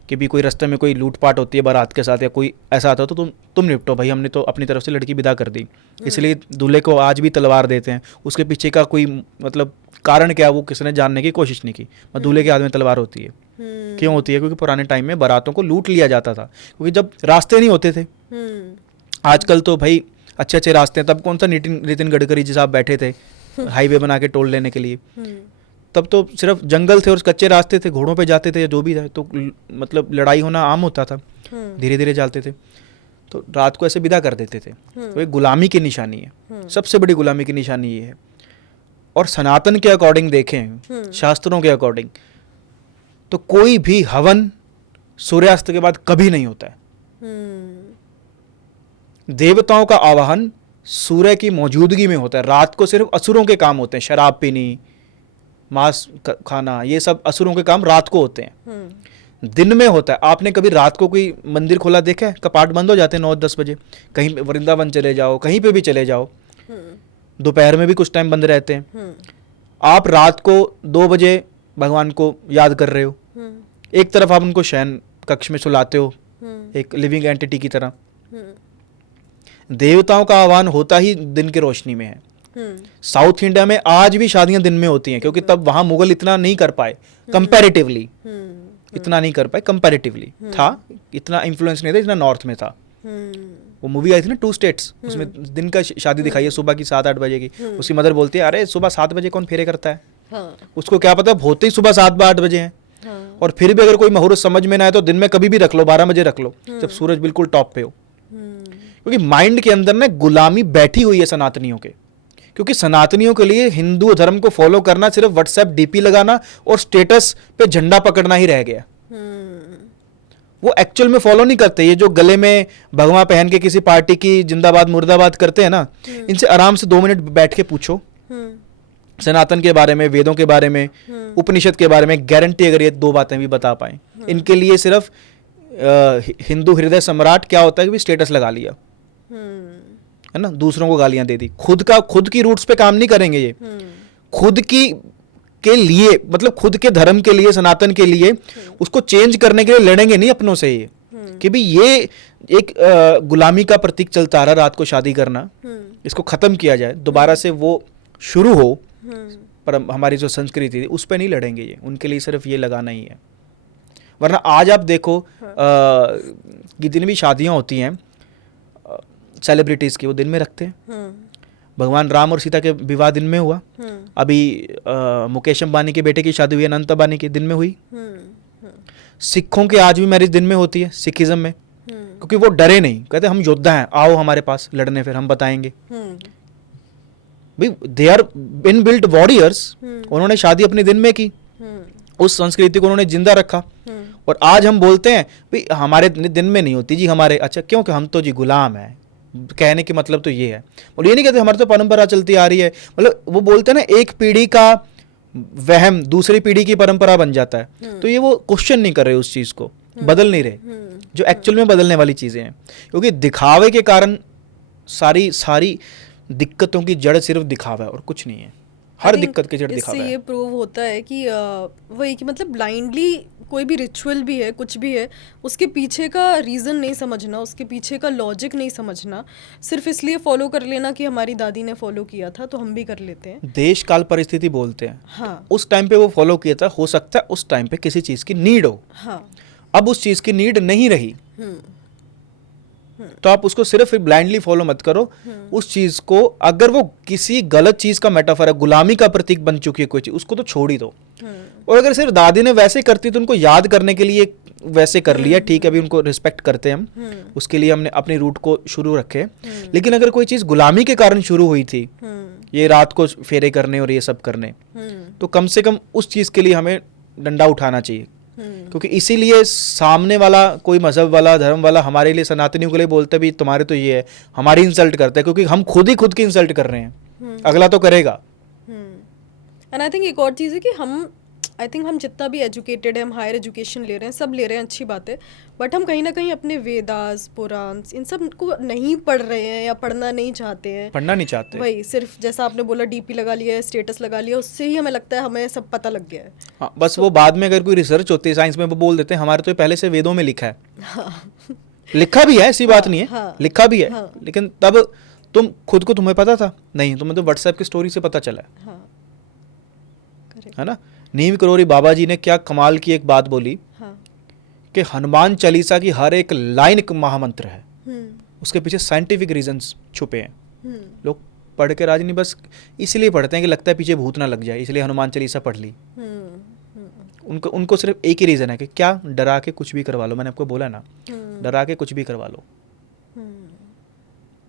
कि भी कोई रास्ते में कोई लूटपाट होती है बारात के साथ या कोई ऐसा आता तो तुम निपटो भाई, हमने तो अपनी तरफ से लड़की विदा कर दी। इसलिए दूल्हे को आज भी तलवार देते हैं। उसके पीछे का कोई मतलब कारण क्या, वो किसी ने जानने की कोशिश नहीं की। दूल्हे के हाथ में तलवार होती है। क्यों होती है? क्योंकि पुराने टाइम में बारातों को लूट लिया जाता था, क्योंकि जब रास्ते नहीं होते थे। आजकल तो भाई अच्छे अच्छे रास्ते हैं। तब कौन सा नितिन गडकरी जी साहब बैठे थे हाईवे बना के टोल लेने के लिए? तब तो सिर्फ जंगल थे और कच्चे रास्ते थे, घोड़ों पे जाते थे या जो भी था, तो मतलब लड़ाई होना आम होता था। धीरे धीरे चलते थे, तो रात को ऐसे विदा कर देते थे। तो ये गुलामी की निशानी है, सबसे बड़ी गुलामी की निशानी ये है। और सनातन के अकॉर्डिंग देखें, शास्त्रों के अकॉर्डिंग, तो कोई भी हवन सूर्यास्त के बाद कभी नहीं होता है। देवताओं का आवाहन सूर्य की मौजूदगी में होता है। रात को सिर्फ असुरों के काम होते हैं, शराब पीनी, मांस खाना, ये सब असुरों के काम रात को होते हैं। दिन में होता है। आपने कभी रात को कोई मंदिर खोला देखा है? कपाट बंद हो जाते हैं 9-10 बजे। कहीं वृंदावन चले जाओ, कहीं पे भी चले जाओ, दोपहर में भी कुछ टाइम बंद रहते हैं। आप रात को 2 बजे भगवान को याद कर रहे हो, एक तरफ आप उनको शयन कक्ष में सुलाते हो एक लिविंग एंटिटी की तरह। देवताओं का आह्वान होता ही दिन की रोशनी में है। साउथ इंडिया में आज भी शादियां दिन में होती हैं, क्योंकि तब वहां मुगल इतना नहीं कर पाए कंपैरेटिवली, इतना नहीं कर पाए कंपैरेटिवली। था इतना इन्फ्लुएंस नहीं था जितना नॉर्थ में था। वो मूवी आई थी ना 2 स्टेट्स, उसमें दिन का शादी दिखाई है, सुबह की 7-8 बजे की। उसकी मदर बोलती है, अरे सुबह 7 बजे कौन फेरे करता है? उसको क्या पता होते ही सुबह 7-8 बजे हैं। और फिर भी अगर कोई मुहूर्त समझ में ना आए तो दिन में कभी भी रख लो, 12 बजे रख लो, जब सूरज बिल्कुल टॉप पे हो। क्योंकि माइंड के अंदर ना गुलामी बैठी हुई है सनातनियों के। क्योंकि सनातनियों के लिए हिंदू धर्म को फॉलो करना सिर्फ व्हाट्सएप डीपी लगाना और स्टेटस पे झंडा पकड़ना ही रह गया। वो एक्चुअल में फॉलो नहीं करते। ये जो गले में भगवा पहन के किसी पार्टी की जिंदाबाद मुर्दाबाद करते हैं ना, इनसे आराम से 2 मिनट बैठ के पूछो सनातन के बारे में, वेदों के बारे में, उपनिषद के बारे में। गारंटी अगर ये 2 बातें भी बता पाए। इनके लिए सिर्फ हिंदू हृदय सम्राट क्या होता है कि भी स्टेटस लगा लिया, है ना, दूसरों को गालियां दे दी। खुद की रूट्स पे काम नहीं करेंगे ये। खुद की के लिए, मतलब खुद के धर्म के लिए, सनातन के लिए, उसको चेंज करने के लिए लड़ेंगे नहीं अपनों से। ये कि भी ये एक गुलामी का प्रतीक चलता आ रहा, रात को शादी करना, इसको खत्म किया जाए, दोबारा से वो शुरू हो। पर हमारी जो संस्कृति थी उस पर नहीं लड़ेंगे ये। उनके लिए सिर्फ ये लगाना ही है। वरना आज आप देखो जितनी भी शादियां होती हैं सेलिब्रिटीज की, वो दिन में रखते हैं। भगवान राम और सीता के विवाह दिन में हुआ। अभी मुकेश अंबानी के बेटे की शादी हुई, अनंत अंबानी की, दिन में हुई। सिखों के आज भी मैरिज दिन में होती है सिखिज्म में, क्योंकि वो डरे नहीं। कहते हम योद्धा हैं, आओ हमारे पास लड़ने, फिर हम बताएंगे। भाई दे आर इनबिल्ट वॉरियर्स। उन्होंने शादी अपने दिन में की, उस संस्कृति को उन्होंने जिंदा रखा। और आज हम बोलते हैं भाई हमारे दिन में नहीं होती जी हमारे। अच्छा क्यों? कि हम तो जी गुलाम है। कहने के मतलब तो ये है। और ये नहीं कहते हमारी तो परंपरा चलती आ रही है। मतलब वो बोलते हैं ना, एक पीढ़ी का वहम दूसरी पीढ़ी की परंपरा बन जाता है। तो ये वो क्वेश्चन नहीं कर रहे, उस चीज को बदल नहीं रहे, जो एक्चुअल में बदलने वाली चीजें हैं। क्योंकि दिखावे के कारण सारी दिक्कतों की जड़ सिर्फ दिखावा है और कुछ नहीं है। हर दिक्कत की जड़ दिखावा है। इससे ये प्रूव होता है कि वही कि मतलब ब्लाइंडली कोई भी रिचुअल भी है, कुछ भी है, उसके पीछे का रीज़न नहीं समझना, उसके पीछे का लॉजिक नहीं समझना, सिर्फ इसलिए फॉलो कर लेना कि हमारी दादी ने फॉलो किया था तो हम भी कर लेते हैं। देश काल परिस्थिति बोलते हैं। हाँ। उस टाइम पे वो फॉलो किया था, हो सकता है उस टाइम पे किसी चीज की नीड हो। हाँ। अब उस चीज की नीड नहीं रही, तो आप उसको सिर्फ ब्लाइंडली फॉलो मत करो। उस चीज को, अगर वो किसी गलत चीज का मेटाफर है, गुलामी का प्रतीक बन चुकी है कोई चीज, उसको तो छोड़ ही दो। और अगर सिर्फ दादी ने वैसे करती तो उनको याद करने के लिए वैसे कर लिया, ठीक है, अभी उनको रिस्पेक्ट करते हैं हम, उसके लिए हमने अपनी रूट को शुरू रखे। लेकिन अगर कोई चीज गुलामी के कारण शुरू हुई थी, ये रात को फेरे करने और ये सब करने, तो कम से कम उस चीज के लिए हमें डंडा उठाना चाहिए। क्योंकि इसीलिए सामने वाला कोई मजहब वाला, धर्म वाला हमारे लिए, सनातनियों के लिए बोलते भी तुम्हारे तो ये है, हमारी इंसल्ट करते हैं, क्योंकि हम खुद ही खुद की इंसल्ट कर रहे हैं, अगला तो करेगा। एंड आई थिंक एक और चीज़ है कि हम जितना भी एजुकेटेड है, हम हायर एजुकेशन ले रहे हैं, सब ले रहे हैं, अच्छी बात है, बट हम कहीं ना कहीं अपने वेदास, पुराण, इन सब को नहीं पढ़ रहे हैं या पढ़ना नहीं चाहते हैं। पढ़ना नहीं चाहते। वही सिर्फ जैसा आपने बोला डीपी लगा लिया है, स्टेटस लगा लिया, उससे ही हमें लगता है हमें सब पता लग गया है। हाँ, बस वो बाद में अगर कोई रिसर्च होती है साइंस में, वो बोल देते हैं हमारे तो पहले से वेदों में लिखा है। लिखा भी है, ऐसी बात नहीं है, लिखा भी है, लेकिन तब तुम खुद को, तुम्हें पता था नहीं, तुम्हें तो व्हाट्सएप की स्टोरी से पता चला है ना। नीम करोरी बाबा जी ने क्या कमाल की एक बात बोली कि हनुमान चालीसा की हर एक लाइन एक महामंत्र है। उसके पीछे साइंटिफिक रीजंस छुपे हैं। लोग पढ़ के राजी नहीं, बस इसलिए पढ़ते हैं कि लगता है पीछे भूत ना लग जाए, इसलिए हनुमान चालीसा पढ़ ली। उनको सिर्फ एक ही रीजन है कि क्या डरा के कुछ भी करवा लो। मैंने आपको बोला ना, डरा के कुछ भी करवा लो।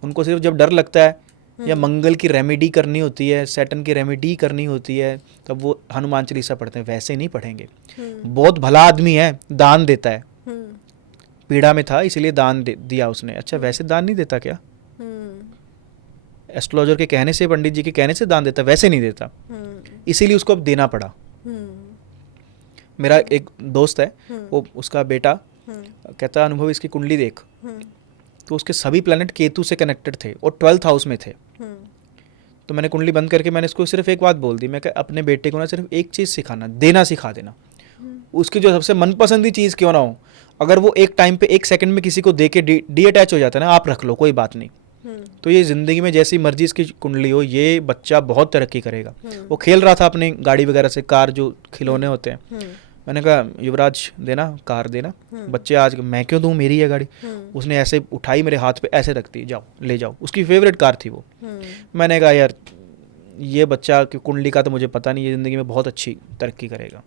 उनको सिर्फ जब डर लगता है या मंगल की रेमेडी करनी होती है, सैटर्न की रेमेडी करनी होती है, तब वो हनुमान चालीसा पढ़ते हैं, वैसे नहीं पढ़ेंगे। बहुत भला आदमी है, दान देता है, पीड़ा में था इसलिए दान दिया उसने, अच्छा वैसे दान नहीं देता क्या? एस्ट्रोलॉजर के कहने से, पंडित जी के कहने से दान देता, वैसे नहीं देता, इसीलिए उसको अब देना पड़ा। मेरा एक दोस्त है, वो उसका बेटा कहता अनुभव इसकी कुंडली देख, तो उसके सभी प्लैनेट केतु से कनेक्टेड थे और 12th हाउस में थे। तो मैंने कुंडली बंद करके मैंने इसको सिर्फ एक बात बोल दी, मैं कहा अपने बेटे को ना सिर्फ एक चीज़ सिखाना, देना सिखा देना। उसकी जो सबसे मनपसंदी चीज़ क्यों ना हो, अगर वो एक टाइम पे 1 सेकंड में किसी को दे के डी अटैच हो जाता है ना, आप रख लो कोई बात नहीं। तो ये ज़िंदगी में जैसी मर्जी इसकी कुंडली हो, ये बच्चा बहुत तरक्की करेगा। वो खेल रहा था अपनी गाड़ी वगैरह से, कार जो खिलौने होते हैं, मैंने कहा युवराज देना, कार देना। बच्चे आज मैं क्यों दूं, मेरी है गाड़ी। उसने ऐसे उठाई मेरे हाथ पे, ऐसे रख दी, जाओ ले जाओ, उसकी फेवरेट कार थी वो। मैंने कहा यार ये बच्चा की कुंडली का तो मुझे पता नहीं, ये ज़िंदगी में बहुत अच्छी तरक्की करेगा।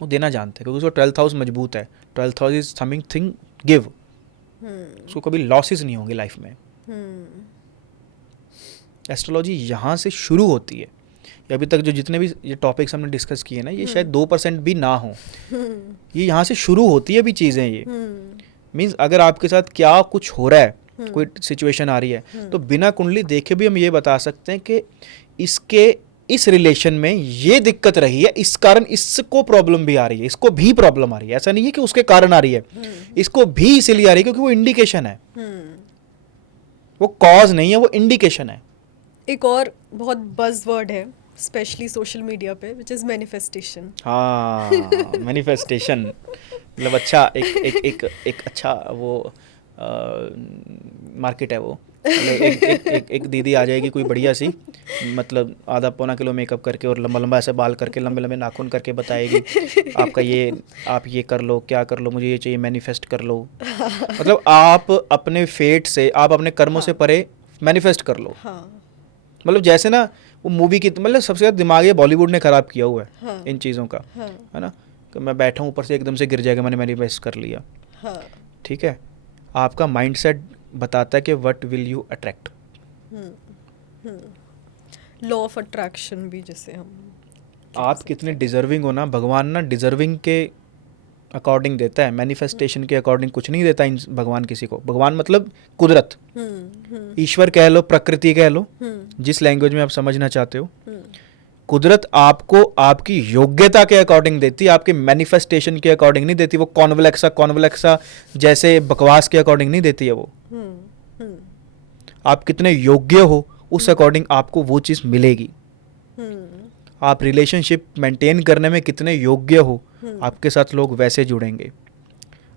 वो देना जानते हैं क्योंकि उसको 12th हाउस मजबूत है। 12th house is something give, उसको कभी लॉसेस नहीं होंगे लाइफ में। एस्ट्रोलॉजी यहाँ से शुरू होती है। अभी तक जो जितने भी ये टॉपिक्स हमने डिस्कस किए ना, ये शायद 2% भी ना हो, ये यहाँ से शुरू होती है भी चीज़ें। ये मीन्स अगर आपके साथ क्या कुछ हो रहा है, कोई सिचुएशन आ रही है, तो बिना कुंडली देखे भी हम ये बता सकते हैं कि इसके इस रिलेशन में ये दिक्कत रही है, इस कारण इसको प्रॉब्लम भी आ रही है, इसको भी प्रॉब्लम आ रही है। ऐसा नहीं है कि उसके कारण आ रही है, इसको भी इसीलिए आ रही है क्योंकि वो इंडिकेशन है, वो कॉज नहीं है, वो इंडिकेशन है। एक और बहुत बज़वर्ड है स्पेशली सोशल मीडिया पे, विच इज़ मैनिफेस्टेशन। हाँ, मैनिफेस्टेशन मतलब अच्छा एक अच्छा वो मार्केट है वो। एक दीदी आ जाएगी कोई बढ़िया सी, मतलब आधा पौना किलो मेकअप करके और लंबा लंबा ऐसे बाल करके, लंबे लंबे नाखून करके बताएगी आपका ये, आप ये कर लो, क्या कर लो, मुझे ये चाहिए, मैनिफेस्ट कर लो। मतलब आप अपने फेट से, आप अपने कर्मों से परे मैनिफेस्ट कर लो। मतलब जैसे ना वो मूवी की, मतलब सबसे ज़्यादा दिमाग ये बॉलीवुड ने ख़राब किया हुआ है इन चीज़ों का, है ना, कि मैं बैठा हूँ ऊपर से एकदम से गिर जाएगा, मैंने मैनिफेस्ट कर लिया। ठीक है, आपका माइंडसेट बताता है कि what will you attract. Law of attraction भी जिसे हम, आप कितने डिजर्विंग हो ना, भगवान ना डिजर्विंग के अकॉर्डिंग देता है, मैनिफेस्टेशन के अकॉर्डिंग कुछ नहीं देता भगवान किसी को। भगवान मतलब कुदरत, ईश्वर कह लो, प्रकृति कह लो, जिस लैंग्वेज में आप समझना चाहते हो। कुदरत आपको आपकी योग्यता के अकॉर्डिंग देती है, आपके मैनिफेस्टेशन के अकॉर्डिंग नहीं देती। वो कॉन्वलेक्सा जैसे बकवास के अकॉर्डिंग नहीं देती है वो। आप कितने योग्य हो उस अकॉर्डिंग आपको वो चीज़ मिलेगी। आप रिलेशनशिप मेंटेन करने में कितने योग्य हो, आपके साथ लोग वैसे जुड़ेंगे।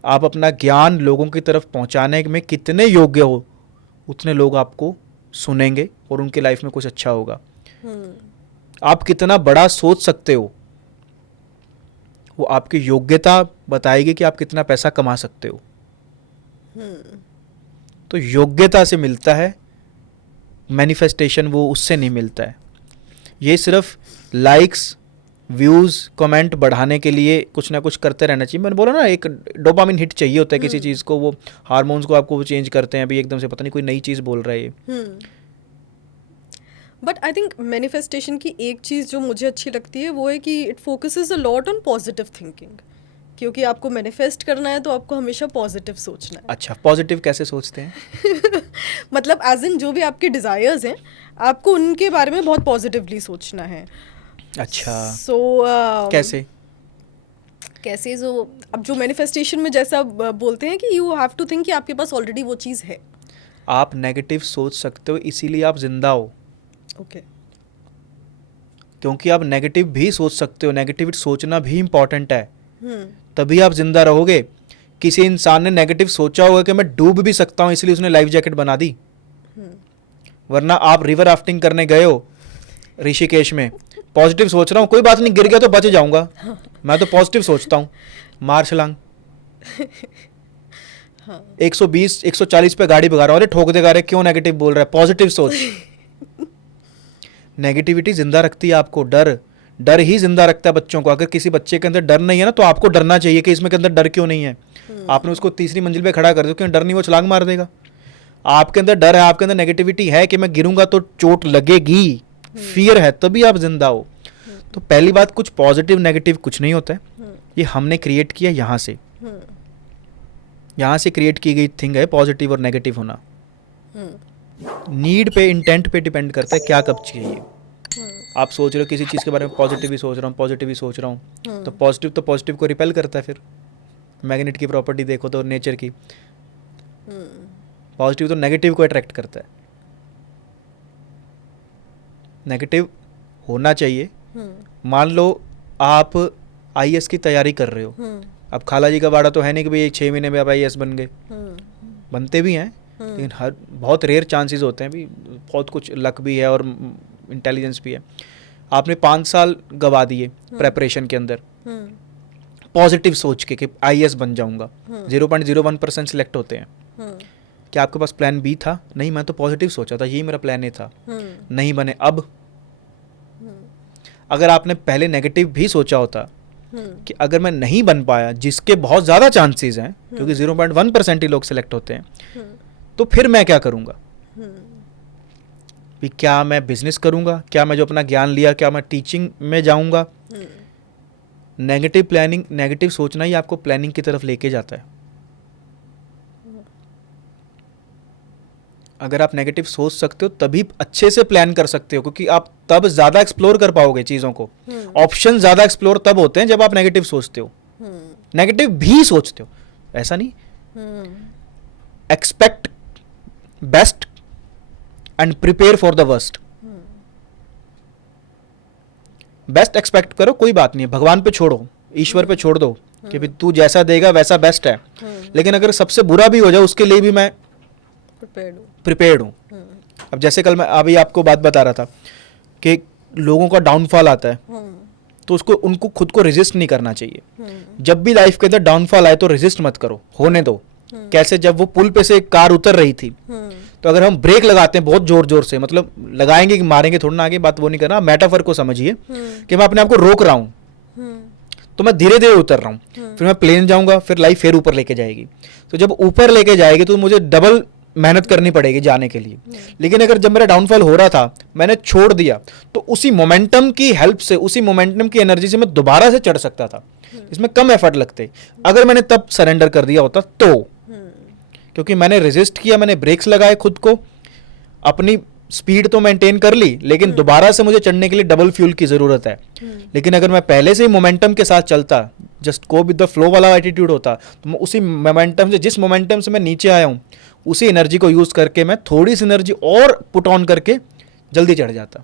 आप अपना ज्ञान लोगों की तरफ पहुंचाने में कितने योग्य हो, उतने लोग आपको सुनेंगे और उनकी लाइफ में कुछ अच्छा होगा। आप कितना बड़ा सोच सकते हो, वो आपकी योग्यता बताएगी कि आप कितना पैसा कमा सकते हो। तो योग्यता से मिलता है मैनिफेस्टेशन, वो उससे नहीं मिलता है। ये सिर्फ लाइक्स, व्यूज़, कमेंट बढ़ाने के लिए कुछ ना कुछ करते रहना चाहिए। मैंने बोला ना, एक डोपामिन हिट चाहिए होता है किसी चीज़ को, वो हार्मोन्स को आपको वो चेंज करते हैं। अभी एकदम से पता नहीं कोई नई चीज़ बोल रहा है ये। बट आई थिंक मैनिफेस्टेशन की एक चीज़ जो मुझे अच्छी लगती है वो है कि it focuses a lot on positive thinking, क्योंकि आपको मैनिफेस्ट करना है तो आपको हमेशा पॉजिटिव सोचना है। अच्छा, पॉजिटिव कैसे सोचते हैं? मतलब एज इन जो भी आपके डिज़ायर्स हैं, आपको उनके बारे में बहुत पॉजिटिवली सोचना है। अच्छा, कैसे जो अब जो मैनिफेस्टेशन में जैसा बोलते हैं कि यू हैव टू थिंक कि आपके पास ऑलरेडी वो चीज़ है। आप नेगेटिव सोच सकते हो, इसीलिए आप जिंदा हो। ओके। क्योंकि आप नेगेटिव भी सोच सकते हो, नेगेटिव सोचना भी इम्पॉर्टेंट है, तभी आप जिंदा रहोगे। किसी इंसान ने नेगेटिव सोचा होगा कि मैं डूब भी सकता हूँ, इसलिए उसने लाइफ जैकेट बना दी। वरना आप रिवर राफ्टिंग करने गए हो ऋषिकेश में, पॉजिटिव सोच रहा हूँ, कोई बात नहीं, गिर गया तो बच जाऊंगा, मैं तो पॉजिटिव सोचता हूँ, मार छलांग। 120 140 पे गाड़ी भगा रहा हूँ, अरे ठोक देगा, अरे क्यों नेगेटिव बोल रहा है, पॉजिटिव सोच। नेगेटिविटी जिंदा रखती है आपको, डर ही जिंदा रखता है बच्चों को। अगर किसी बच्चे के अंदर डर नहीं है ना, तो आपको डरना चाहिए कि इसमें के अंदर डर क्यों नहीं है। आपने उसको तीसरी मंजिल पे खड़ा कर दो, क्यों डर नहीं, वो छलांग मार देगा। आपके अंदर डर है, आपके अंदर नेगेटिविटी है कि मैं गिरूंगा तो चोट लगेगी, फियर है, तभी आप जिंदा हो। तो पहली बात, कुछ पॉजिटिव नेगेटिव कुछ नहीं होता है, ये हमने क्रिएट किया यहाँ से, यहाँ से क्रिएट की गई थिंग है पॉजिटिव और नेगेटिव होना। नीड पे, इंटेंट पे डिपेंड करता है क्या कब चाहिए। आप सोच रहे हो किसी चीज़ के बारे में, पॉजिटिव ही सोच रहा हूँ, पॉजिटिव ही सोच रहा हूँ, तो पॉजिटिव को रिपेल करता है। फिर मैग्नेट की प्रॉपर्टी देखो तो नेचर की, पॉजिटिव तो नेगेटिव को अट्रैक्ट करता है। नेगेटिव होना चाहिए। मान लो आप आईएएस की तैयारी कर रहे हो, अब खाला जी का वाड़ा तो है नहीं कि भाई 6 महीने में आप आईएएस बन गए, बनते भी हैं, लेकिन हर बहुत रेयर चांसेस होते हैं भी, बहुत कुछ लक भी है और इंटेलिजेंस भी है। आपने 5 साल गवा दिए प्रेपरेशन के अंदर पॉजिटिव सोच के कि आईएएस बन जाऊंगा, 0.01% सिलेक्ट होते हैं। क्या आपके पास प्लान बी था? नहीं, मैं तो पॉजिटिव सोचा था, यही मेरा प्लान ए था, नहीं बने। अब अगर आपने पहले नेगेटिव भी सोचा होता कि अगर मैं नहीं बन पाया, जिसके बहुत ज़्यादा चांसेस हैं क्योंकि 0.1% ही लोग सिलेक्ट होते हैं, तो फिर मैं क्या करूँगा? भी क्या मैं बिजनेस करूँगा? क्या मैं जो अपना ज्ञान लिया, क्या मैं टीचिंग में जाऊँगा? नेगेटिव प्लानिंग, नेगेटिव सोचना ही आपको प्लानिंग की तरफ लेके जाता है। अगर आप नेगेटिव सोच सकते हो तभी अच्छे से प्लान कर सकते हो, क्योंकि आप तब ज़्यादा एक्सप्लोर कर पाओगे चीज़ों को। ऑप्शन ज़्यादा एक्सप्लोर तब होते हैं जब आप नेगेटिव सोचते हो, नेगेटिव भी सोचते हो, ऐसा नहीं। Expect best and prepare for the worst. Best expect करो, कोई बात नहीं है, भगवान पे छोड़ो, ईश्वर पे छोड़ दो कि भाई तू जैसा देगा वैसा बेस्ट है। लेकिन अगर सबसे बुरा भी हो जाए उसके लिए भी मैं प्रिपेयर्ड हूँ। अब जैसे कल मैं अभी आपको बात बता रहा था कि लोगों का डाउनफॉल आता है, तो उसको उनको खुद को रेजिस्ट नहीं करना चाहिए। जब भी लाइफ के अंदर डाउनफॉल आए तो रेजिस्ट मत करो, होने दो। कैसे? जब वो पुल पे से एक कार उतर रही थी, तो अगर हम ब्रेक लगाते हैं बहुत जोर जोर से, मतलब लगाएंगे कि मारेंगे थोड़ा ना, आगे बात वो नहीं करना, मेटाफर को समझिए कि मैं अपने आप को रोक रहा हूँ, तो मैं धीरे धीरे उतर रहा हूँ, फिर मैं प्लेन जाऊंगा, फिर लाइफ फिर ऊपर लेके जाएगी। तो जब ऊपर लेके जाएगी तो मुझे डबल मेहनत करनी पड़ेगी जाने के लिए। लेकिन अगर जब मेरा डाउनफॉल हो रहा था मैंने छोड़ दिया, तो उसी मोमेंटम की हेल्प से, उसी मोमेंटम की एनर्जी से मैं दोबारा से चढ़ सकता था, इसमें कम एफर्ट लगते। अगर मैंने तब सरेंडर कर दिया होता तो, क्योंकि मैंने रेजिस्ट किया, मैंने ब्रेक्स लगाए, खुद को अपनी स्पीड तो मेंटेन कर ली, लेकिन दोबारा से मुझे चढ़ने के लिए डबल फ्यूल की जरूरत है। लेकिन अगर मैं पहले से ही मोमेंटम के साथ चलता, just go with the flow वाला एटीट्यूड होता, तो मैं उसी मोमेंटम से, जिस मोमेंटम से मैं नीचे आया हूँ, उसी एनर्जी को यूज करके मैं थोड़ी सी एनर्जी और पुट ऑन करके जल्दी चढ़ जाता।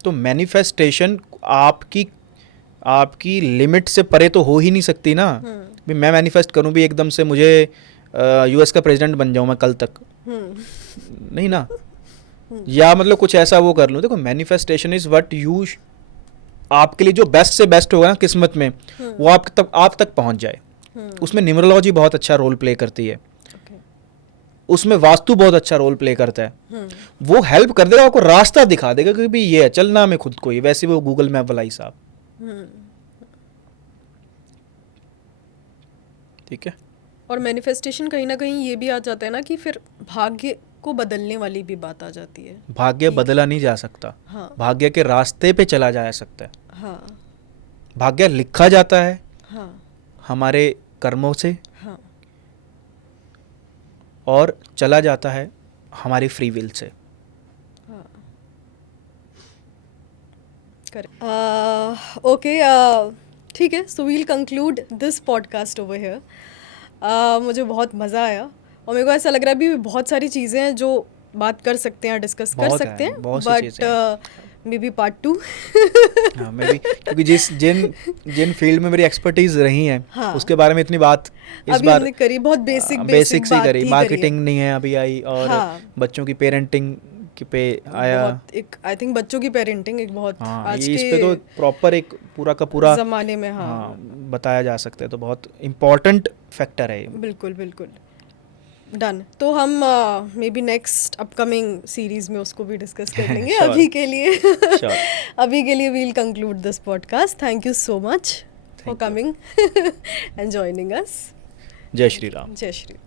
तो मैनिफेस्टेशन आपकी लिमिट से परे तो हो ही नहीं सकती ना। भी मैं मैनिफेस्ट करूं भी एकदम से मुझे यूएस का प्रेसिडेंट बन जाऊं मैं कल तक, नहीं ना। या मतलब कुछ ऐसा वो कर लूं। देखो, मैनिफेस्टेशन इज व्हाट यू, आपके लिए जो बेस्ट से बेस्ट होगा ना किस्मत में, वो आप तक पहुंच जाए। उसमें न्यूमरोलॉजी बहुत अच्छा रोल प्ले करती है, उसमें वास्तु बहुत अच्छा रोल प्ले करता है। वो हेल्प कर देगा, आपको रास्ता दिखा देगा कि भी ये है, चलना हमें खुद को ही। वैसे वो गूगल मैप वाला हिसाब, ठीक है। और मैनिफेस्टेशन कहीं ना कहीं ये भी आ जाता है ना कि फिर भाग्य को बदलने वाली भी बात आ जाती है। भाग्य बदला नहीं जा सकता। हाँ। भाग्य के रास्ते पे चला जा सकता है। हाँ। भाग्य लिखा जाता है। हाँ। हमारे कर्मों से। हाँ। और चला जाता है हमारी फ्री विल से। हाँ। ओके, ठीक है, so we'll conclude this podcast over here. मुझे बहुत मज़ा आया और मेरे को ऐसा लग रहा है अभी बहुत सारी चीज़ें हैं जो बात कर सकते हैं, डिस्कस कर सकते हैं, बट मे बी पार्ट 2। हाँ, मे बी, क्योंकि जिन फील्ड में मेरी एक्सपर्टीज रही हैं, हाँ, उसके बारे में इतनी बात इस बार हमने करी, बहुत बेसिक सी करी। मार्केटिंग नहीं है अभी आई, और हाँ, बच्चों की पेरेंटिंग पे आया। एक आई थिंक बच्चों की पेरेंटिंग एक बहुत, हाँ, आज इस पे तो प्रॉपर एक पूरा का पूरा ज़माने में हाँ बताया जा सकता है, तो बहुत इम्पोर्टेंट फैक्टर है। बिल्कुल बिल्कुल, डन। तो हम may be next upcoming series में उसको भी डिस्कस कर लेंगे। sure. अभी के लिए we'll conclude this podcast. Thank you so much for coming and joining us. Jai Shri Ram. जय श्री राम।